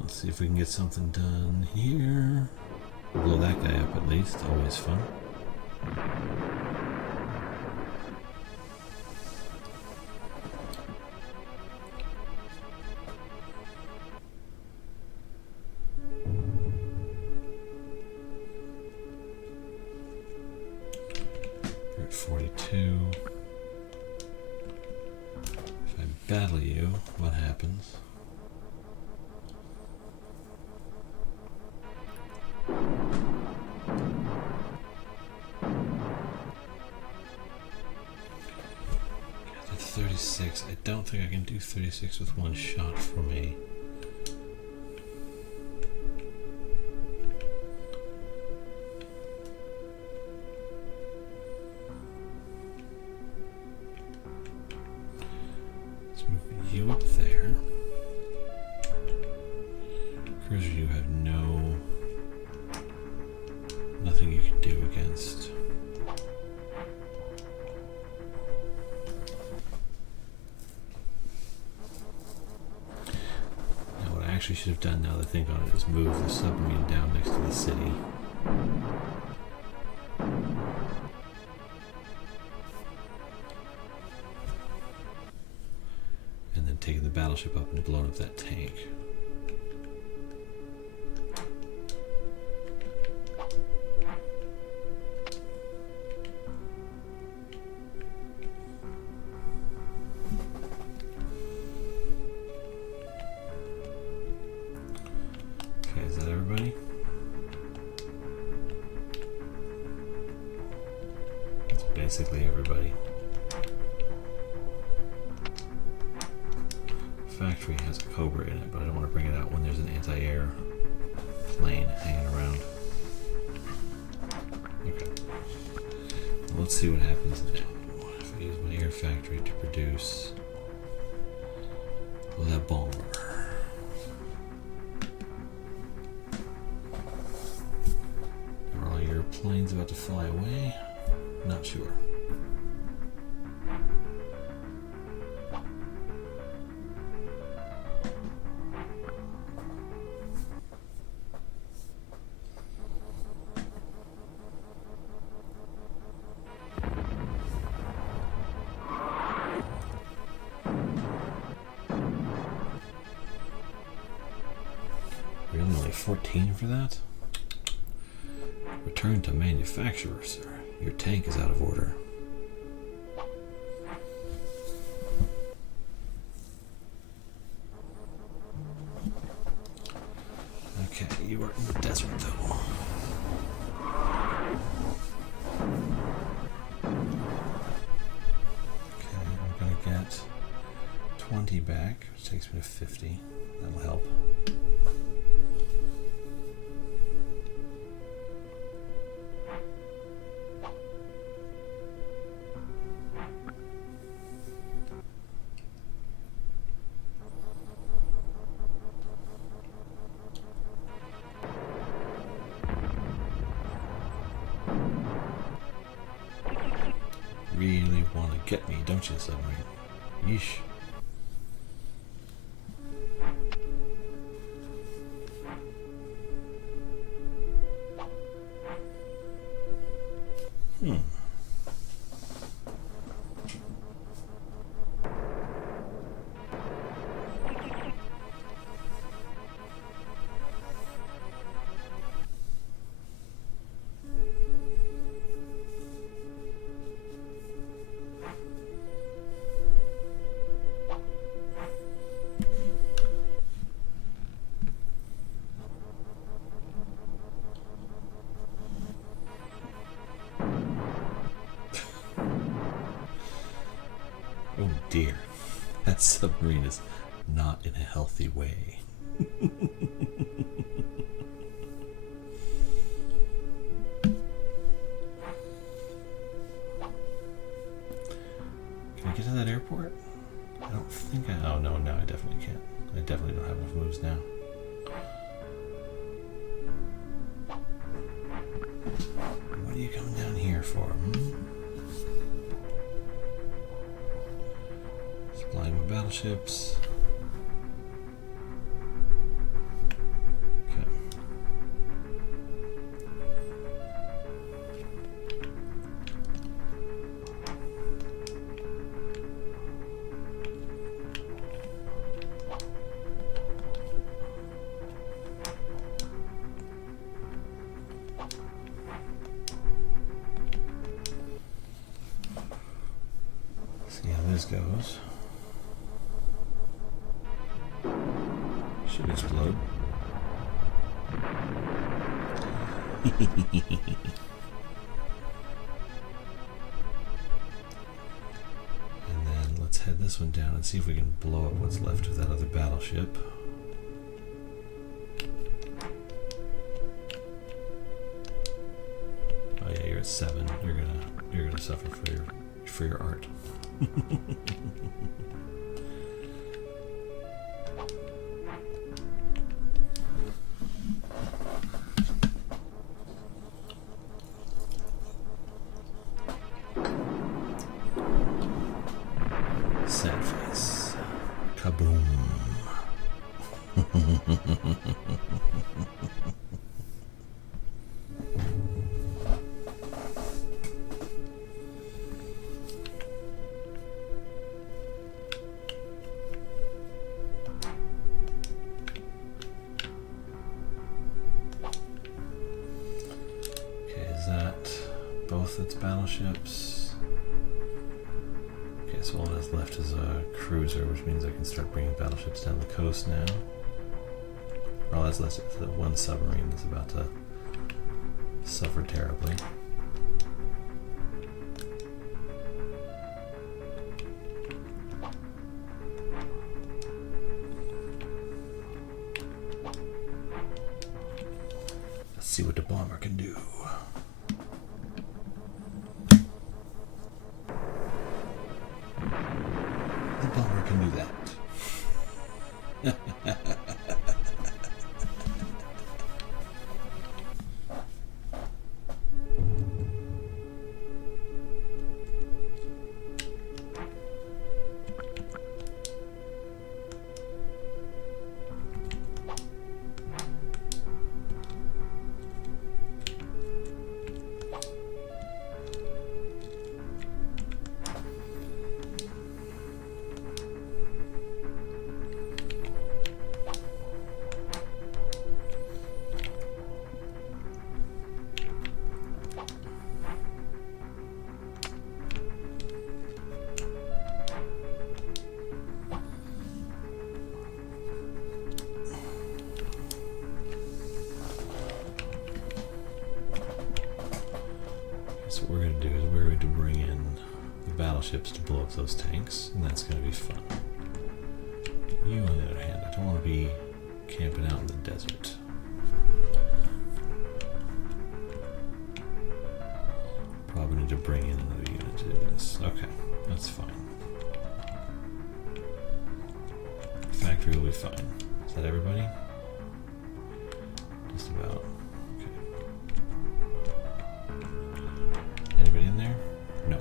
Let's see if we can get something done here. Blow that guy up at least, always fun. 42. If I battle you, what happens? At 36, I don't think I can do 36 with one shot for me. You up there. Cruiser, you have nothing you can do against. Now what I actually should have done, now that I think on it, is move the submarine down next to the city. Taking the battleship up and blowing up that tank. Okay, is that everybody? That's basically everybody. Factory has a Cobra in it, but I don't want to bring it out when there's an anti-air plane hanging around. Okay. Well, let's see what happens now. If I use my air factory to produce Le Bomber. Are all your planes about to fly away? Not sure. Only 14 for that? Return to manufacturer, sir. Your tank is out of order. Okay, you are in the desert though. Okay, I'm gonna get 20 back, which takes me to 50. That'll help. Really want to get me, don't you, submarine? Yeesh. Oh dear, that submarine is not in a healthy way. Can I get to that airport? I don't think I... Oh no, I definitely can't. I definitely don't have enough moves now. What are you coming down here for? Supplying my battleships. Okay. this goes. Should explode. And then let's head this one down and see if we can blow up what's left of that other battleship. Oh yeah, you're at 7. You're gonna suffer for your art. Sad face. Kaboom. Both its battleships. Okay, so all that's left is a cruiser, which means I can start bringing battleships down the coast now. All that's left is the one submarine that's about to suffer terribly. Let's see what the bomber can do. Bomber can do that. So what we're going to do is we're going to bring in the battleships to blow up those tanks, and that's going to be fun. You, on the other hand, I don't want to be camping out in the desert. Probably need to bring in another unit to do this. Okay, that's fine. Factory will be fine. Is that everybody? Just about. Anybody in there? No.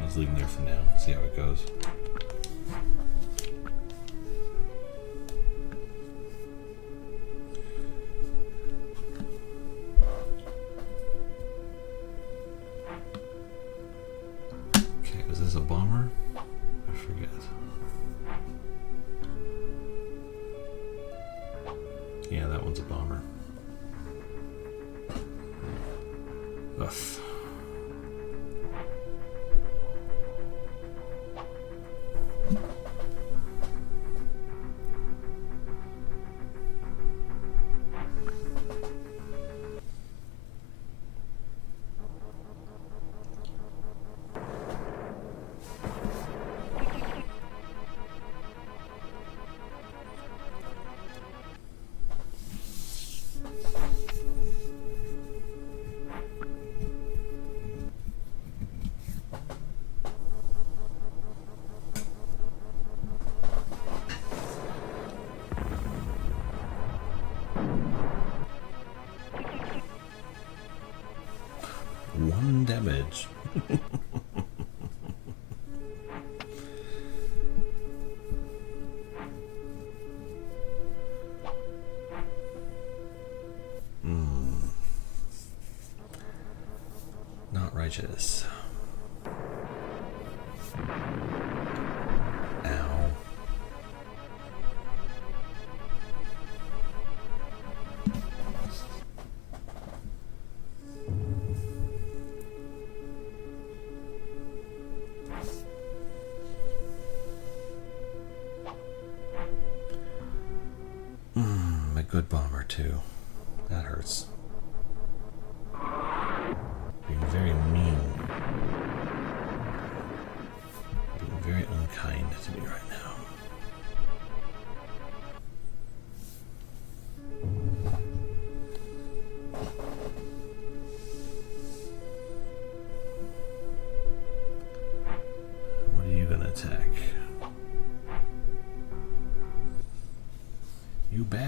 Let's leave them there for now. See how it goes. Okay, was this a bomber? I forget. Yeah, that one's a bomber. Ugh. One damage. Not righteous. Ow.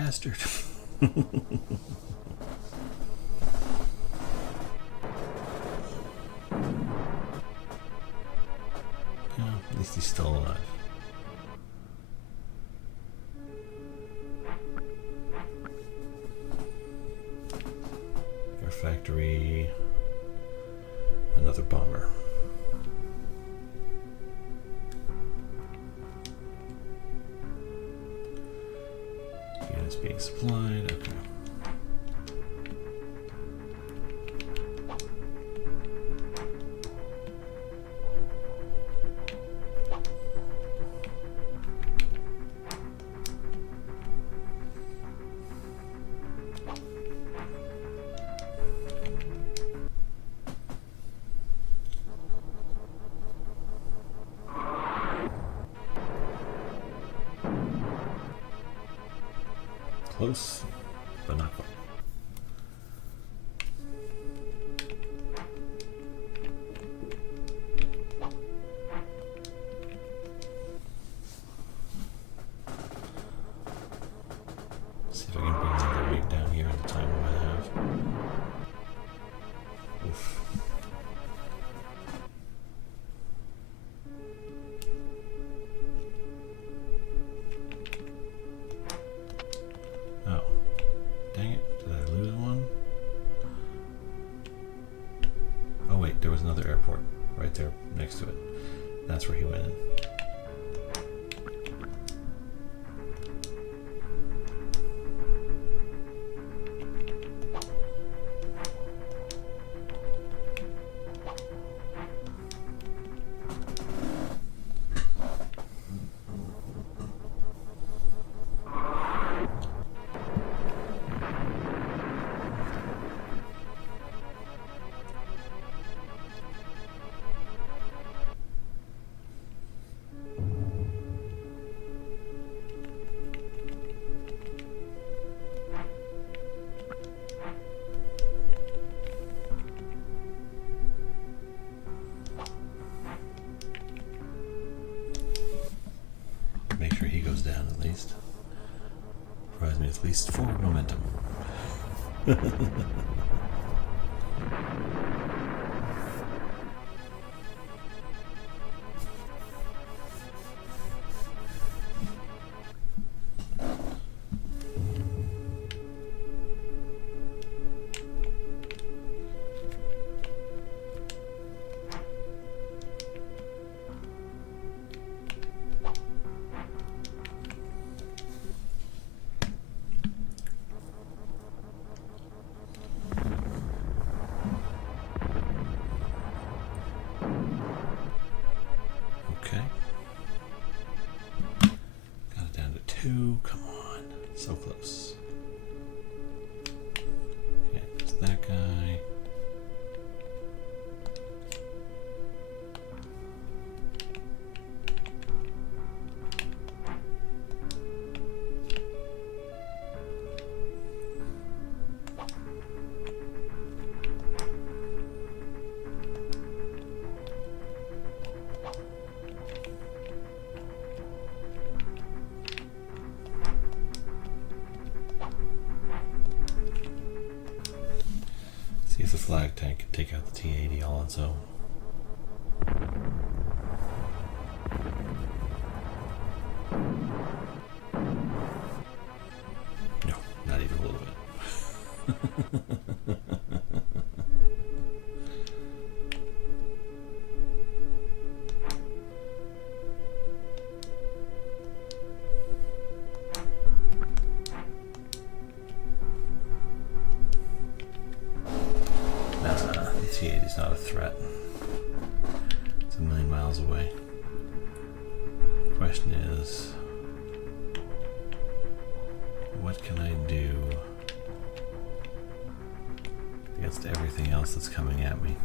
bastard. At least he's still alive. Air factory. Another bomber. Units being supplied. Okay. Close, but not quite. See if I can bring another rig down here in the time I have. Oof. There was another airport right there next to it. That's where he went in. Down at least. Provides me at least forward momentum. Come on, so close. Okay, there's that guy. See if the flag tank can take out the T-80 all on its own. No, not even a little bit. T-80 is not a threat. It's a million miles away. Question is, what can I do against everything else that's coming at me?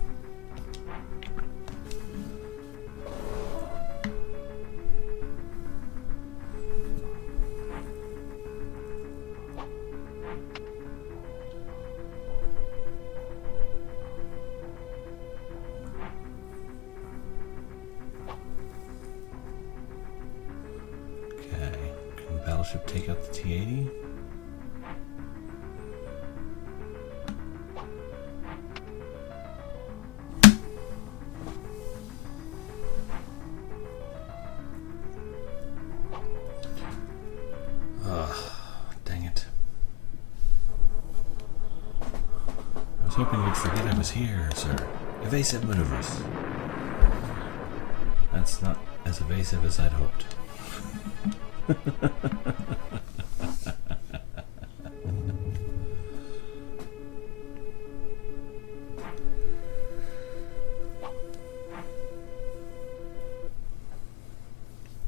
Battleship take out the T-80? was hoping you'd forget I was here, sir. Evasive maneuvers. That's not as evasive as I'd hoped.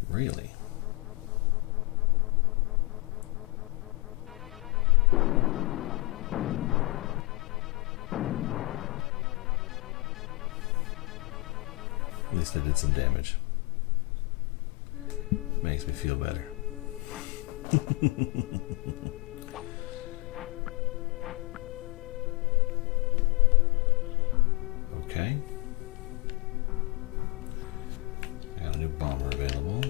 Really? At least I did some damage. Makes me feel better. Okay. I got a new bomber available.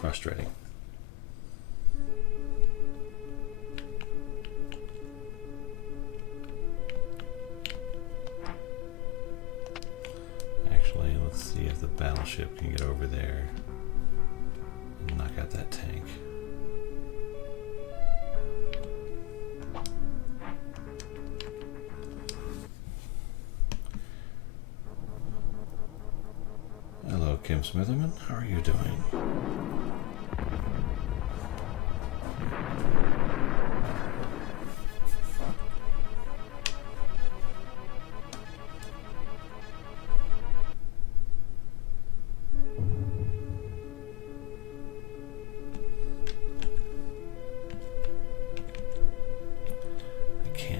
Frustrating. Actually, let's see if the battleship can get over there and knock out that tank. Hello, Kim Smitherman. How are you doing?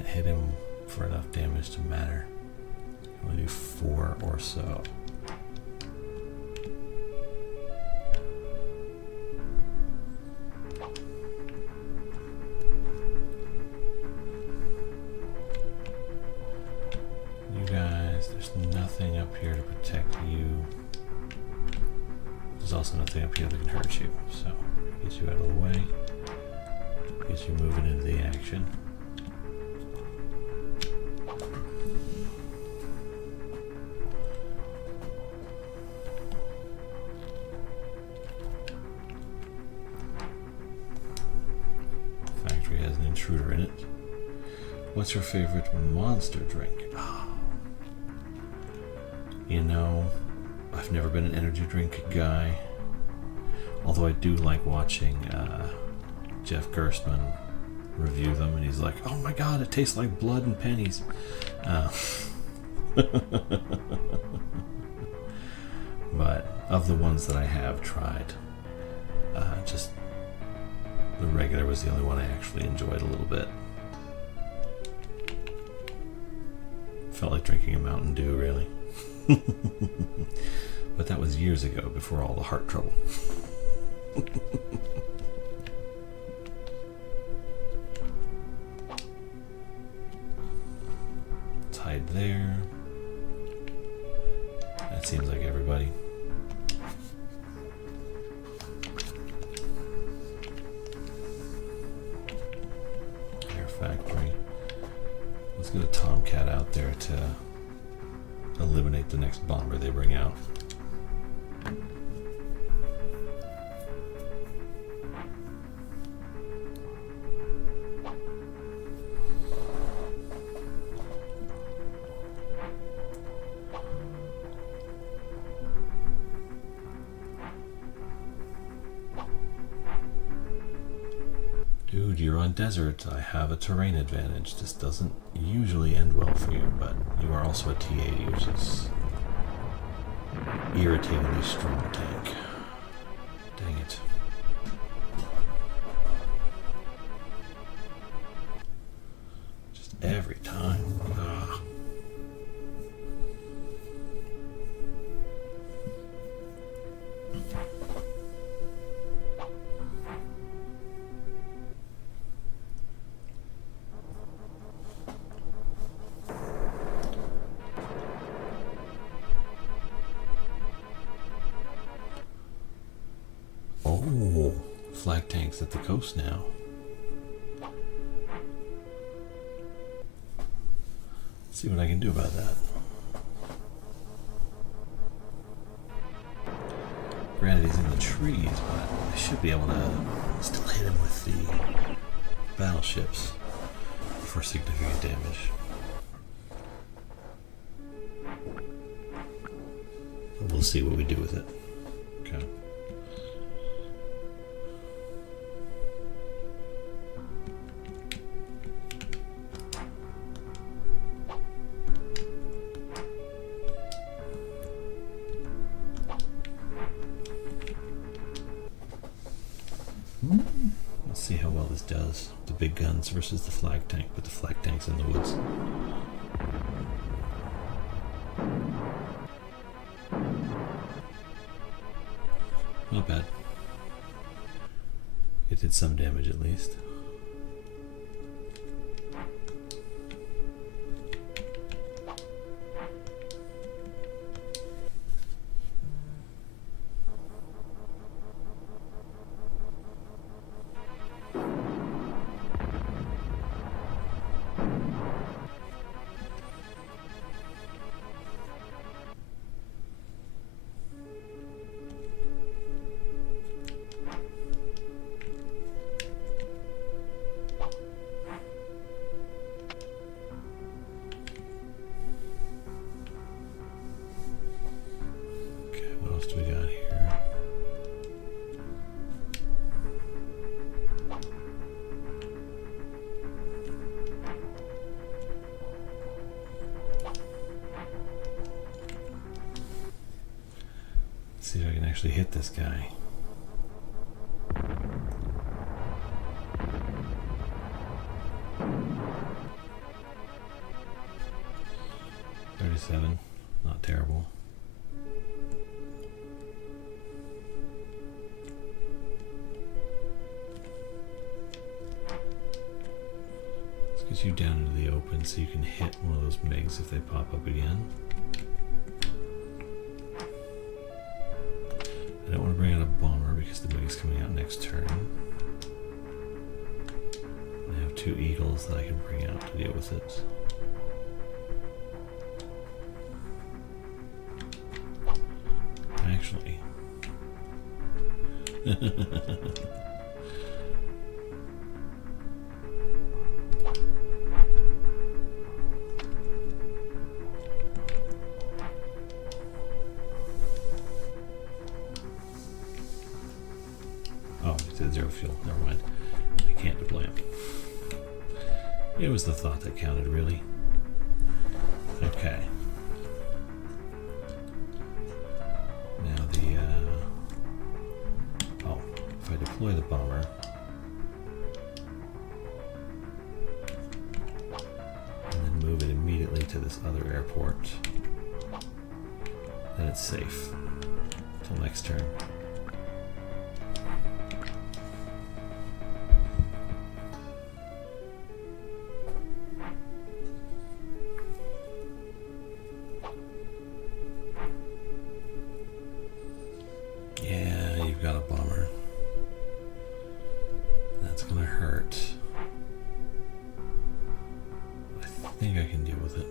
Hit him for enough damage to matter. I'm gonna do 4 or so. You guys, there's nothing up here to protect you. There's also nothing up here that can hurt you. So, get you out of the way. Get you moving into the action. Intruder in it. What's your favorite monster drink? Oh. You know, I've never been an energy drink guy, although I do like watching Jeff Gerstmann review them, and he's like, oh my god, it tastes like blood and pennies. But of the ones that I have tried, just the regular was the only one I actually enjoyed a little bit. Felt like drinking a Mountain Dew, really. But that was years ago, before all the heart trouble. It's hide there. That seems like everybody. Factory. Let's get a Tomcat out there to eliminate the next bomber they bring out. Dude, you're on desert. I have a terrain advantage. This doesn't usually end well for you, but you are also a T-80, which is irritatingly strong tank. Dang it. Just every time. Ugh. Oh. flak tanks at the coast now. Let's see what I can do about that. Granted, he's in the trees, but I should be able to still hit him with the battleships for significant damage. We'll see what we do with it. Okay. Let's see how well this does. The big guns versus the flag tank, but the flag tank's in the woods. Not bad. It did some damage at least. What do we got here? Let's see if I can actually hit this guy. $37, not terrible. Gets you down into the open so you can hit one of those MiGs if they pop up again. I don't want to bring out a bomber because the MiG is coming out next turn. I have 2 Eagles that I can bring out to deal with it. Actually. Zero fuel. Never mind. I can't deploy him. It was the thought that counted, really. Okay. Now the oh, if I deploy the bomber, and then move it immediately to this other airport, then it's safe till next turn. Got a bomber. That's gonna hurt. I think I can deal with it.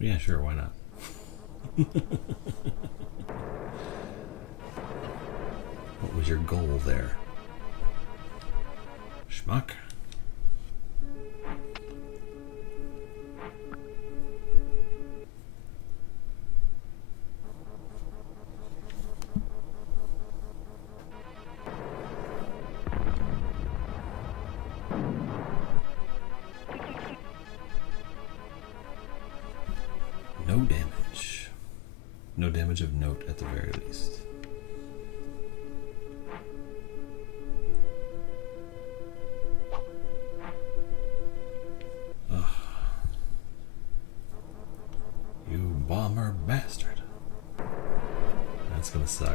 Yeah, sure, why not? What was your goal there? Schmuck? No damage. No damage of note at the very least. Ugh. You bomber bastard. That's gonna suck.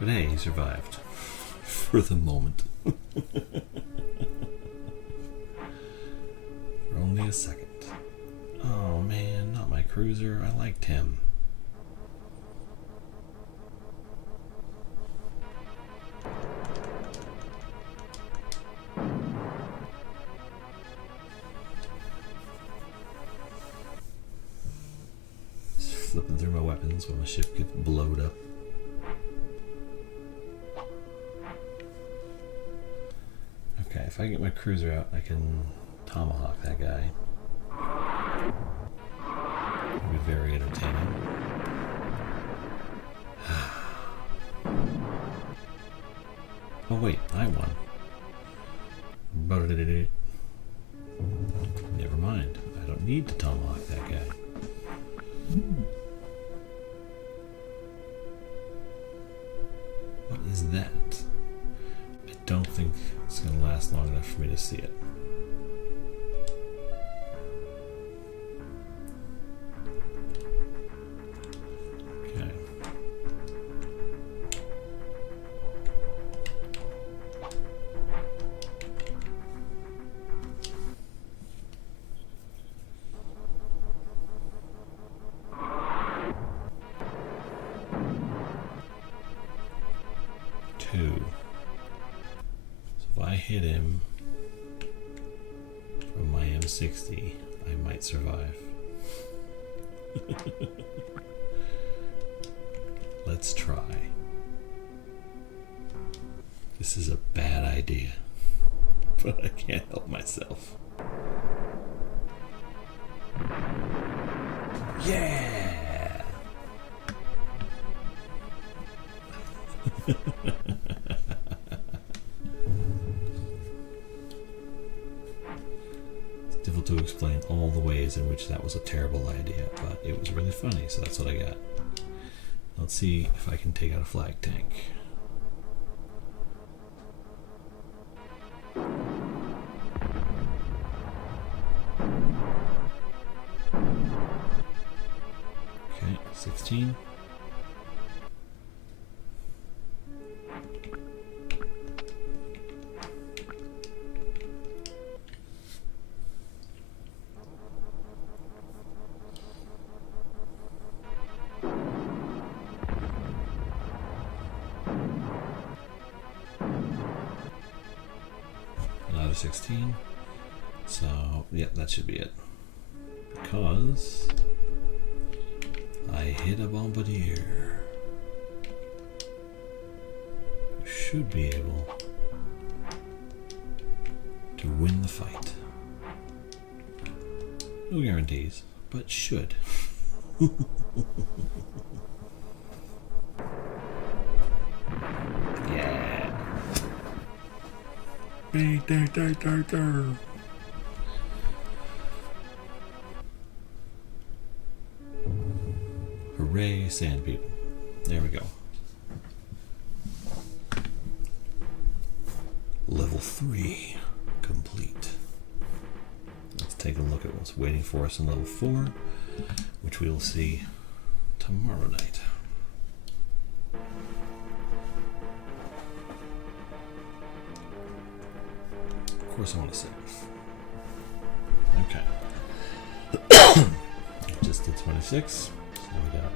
But hey, he survived. For the moment. For only a second. Oh man, not my cruiser. I liked him. Just flipping through my weapons when my ship gets blowed up. Okay, if I get my cruiser out, I can tomahawk that guy. It'll be very entertaining. Oh wait, I won. Never mind. I don't need to tomahawk that guy. What is that? I don't think it's going to last long enough for me to see it. Okay. Two. So if I hit him from my M60, I might survive. Let's try. This is a bad idea, but I can't help myself. Yeah! It's difficult to explain all the ways in which that was a terrible idea, but it was really funny, so that's what I got. Let's see if I can take out a flag tank. Okay, 16. Another 16. So, yep, that should be it. Because I hit a bombardier. You should be able to win the fight. No guarantees, but should. Yeah. Hooray, sand people. There we go. Level 3 complete. Let's take a look at what's waiting for us in level 4, which we will see tomorrow night. Of course I want to save. Okay. Just did 26. So we got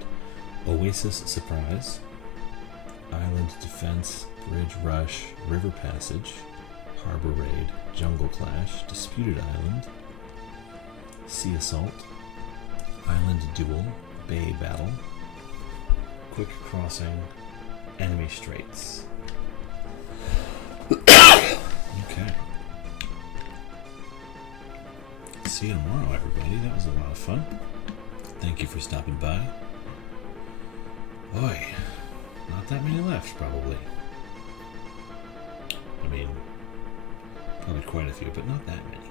Oasis Surprise, Island Defense, Bridge Rush, River Passage, Harbor Raid, Jungle Clash, Disputed Island, Sea Assault, Island Duel, Bay Battle, Quick Crossing, Enemy Straits. Okay. See you tomorrow, everybody. That was a lot of fun. Thank you for stopping by. Boy, not that many left, probably. I mean, probably quite a few, but not that many.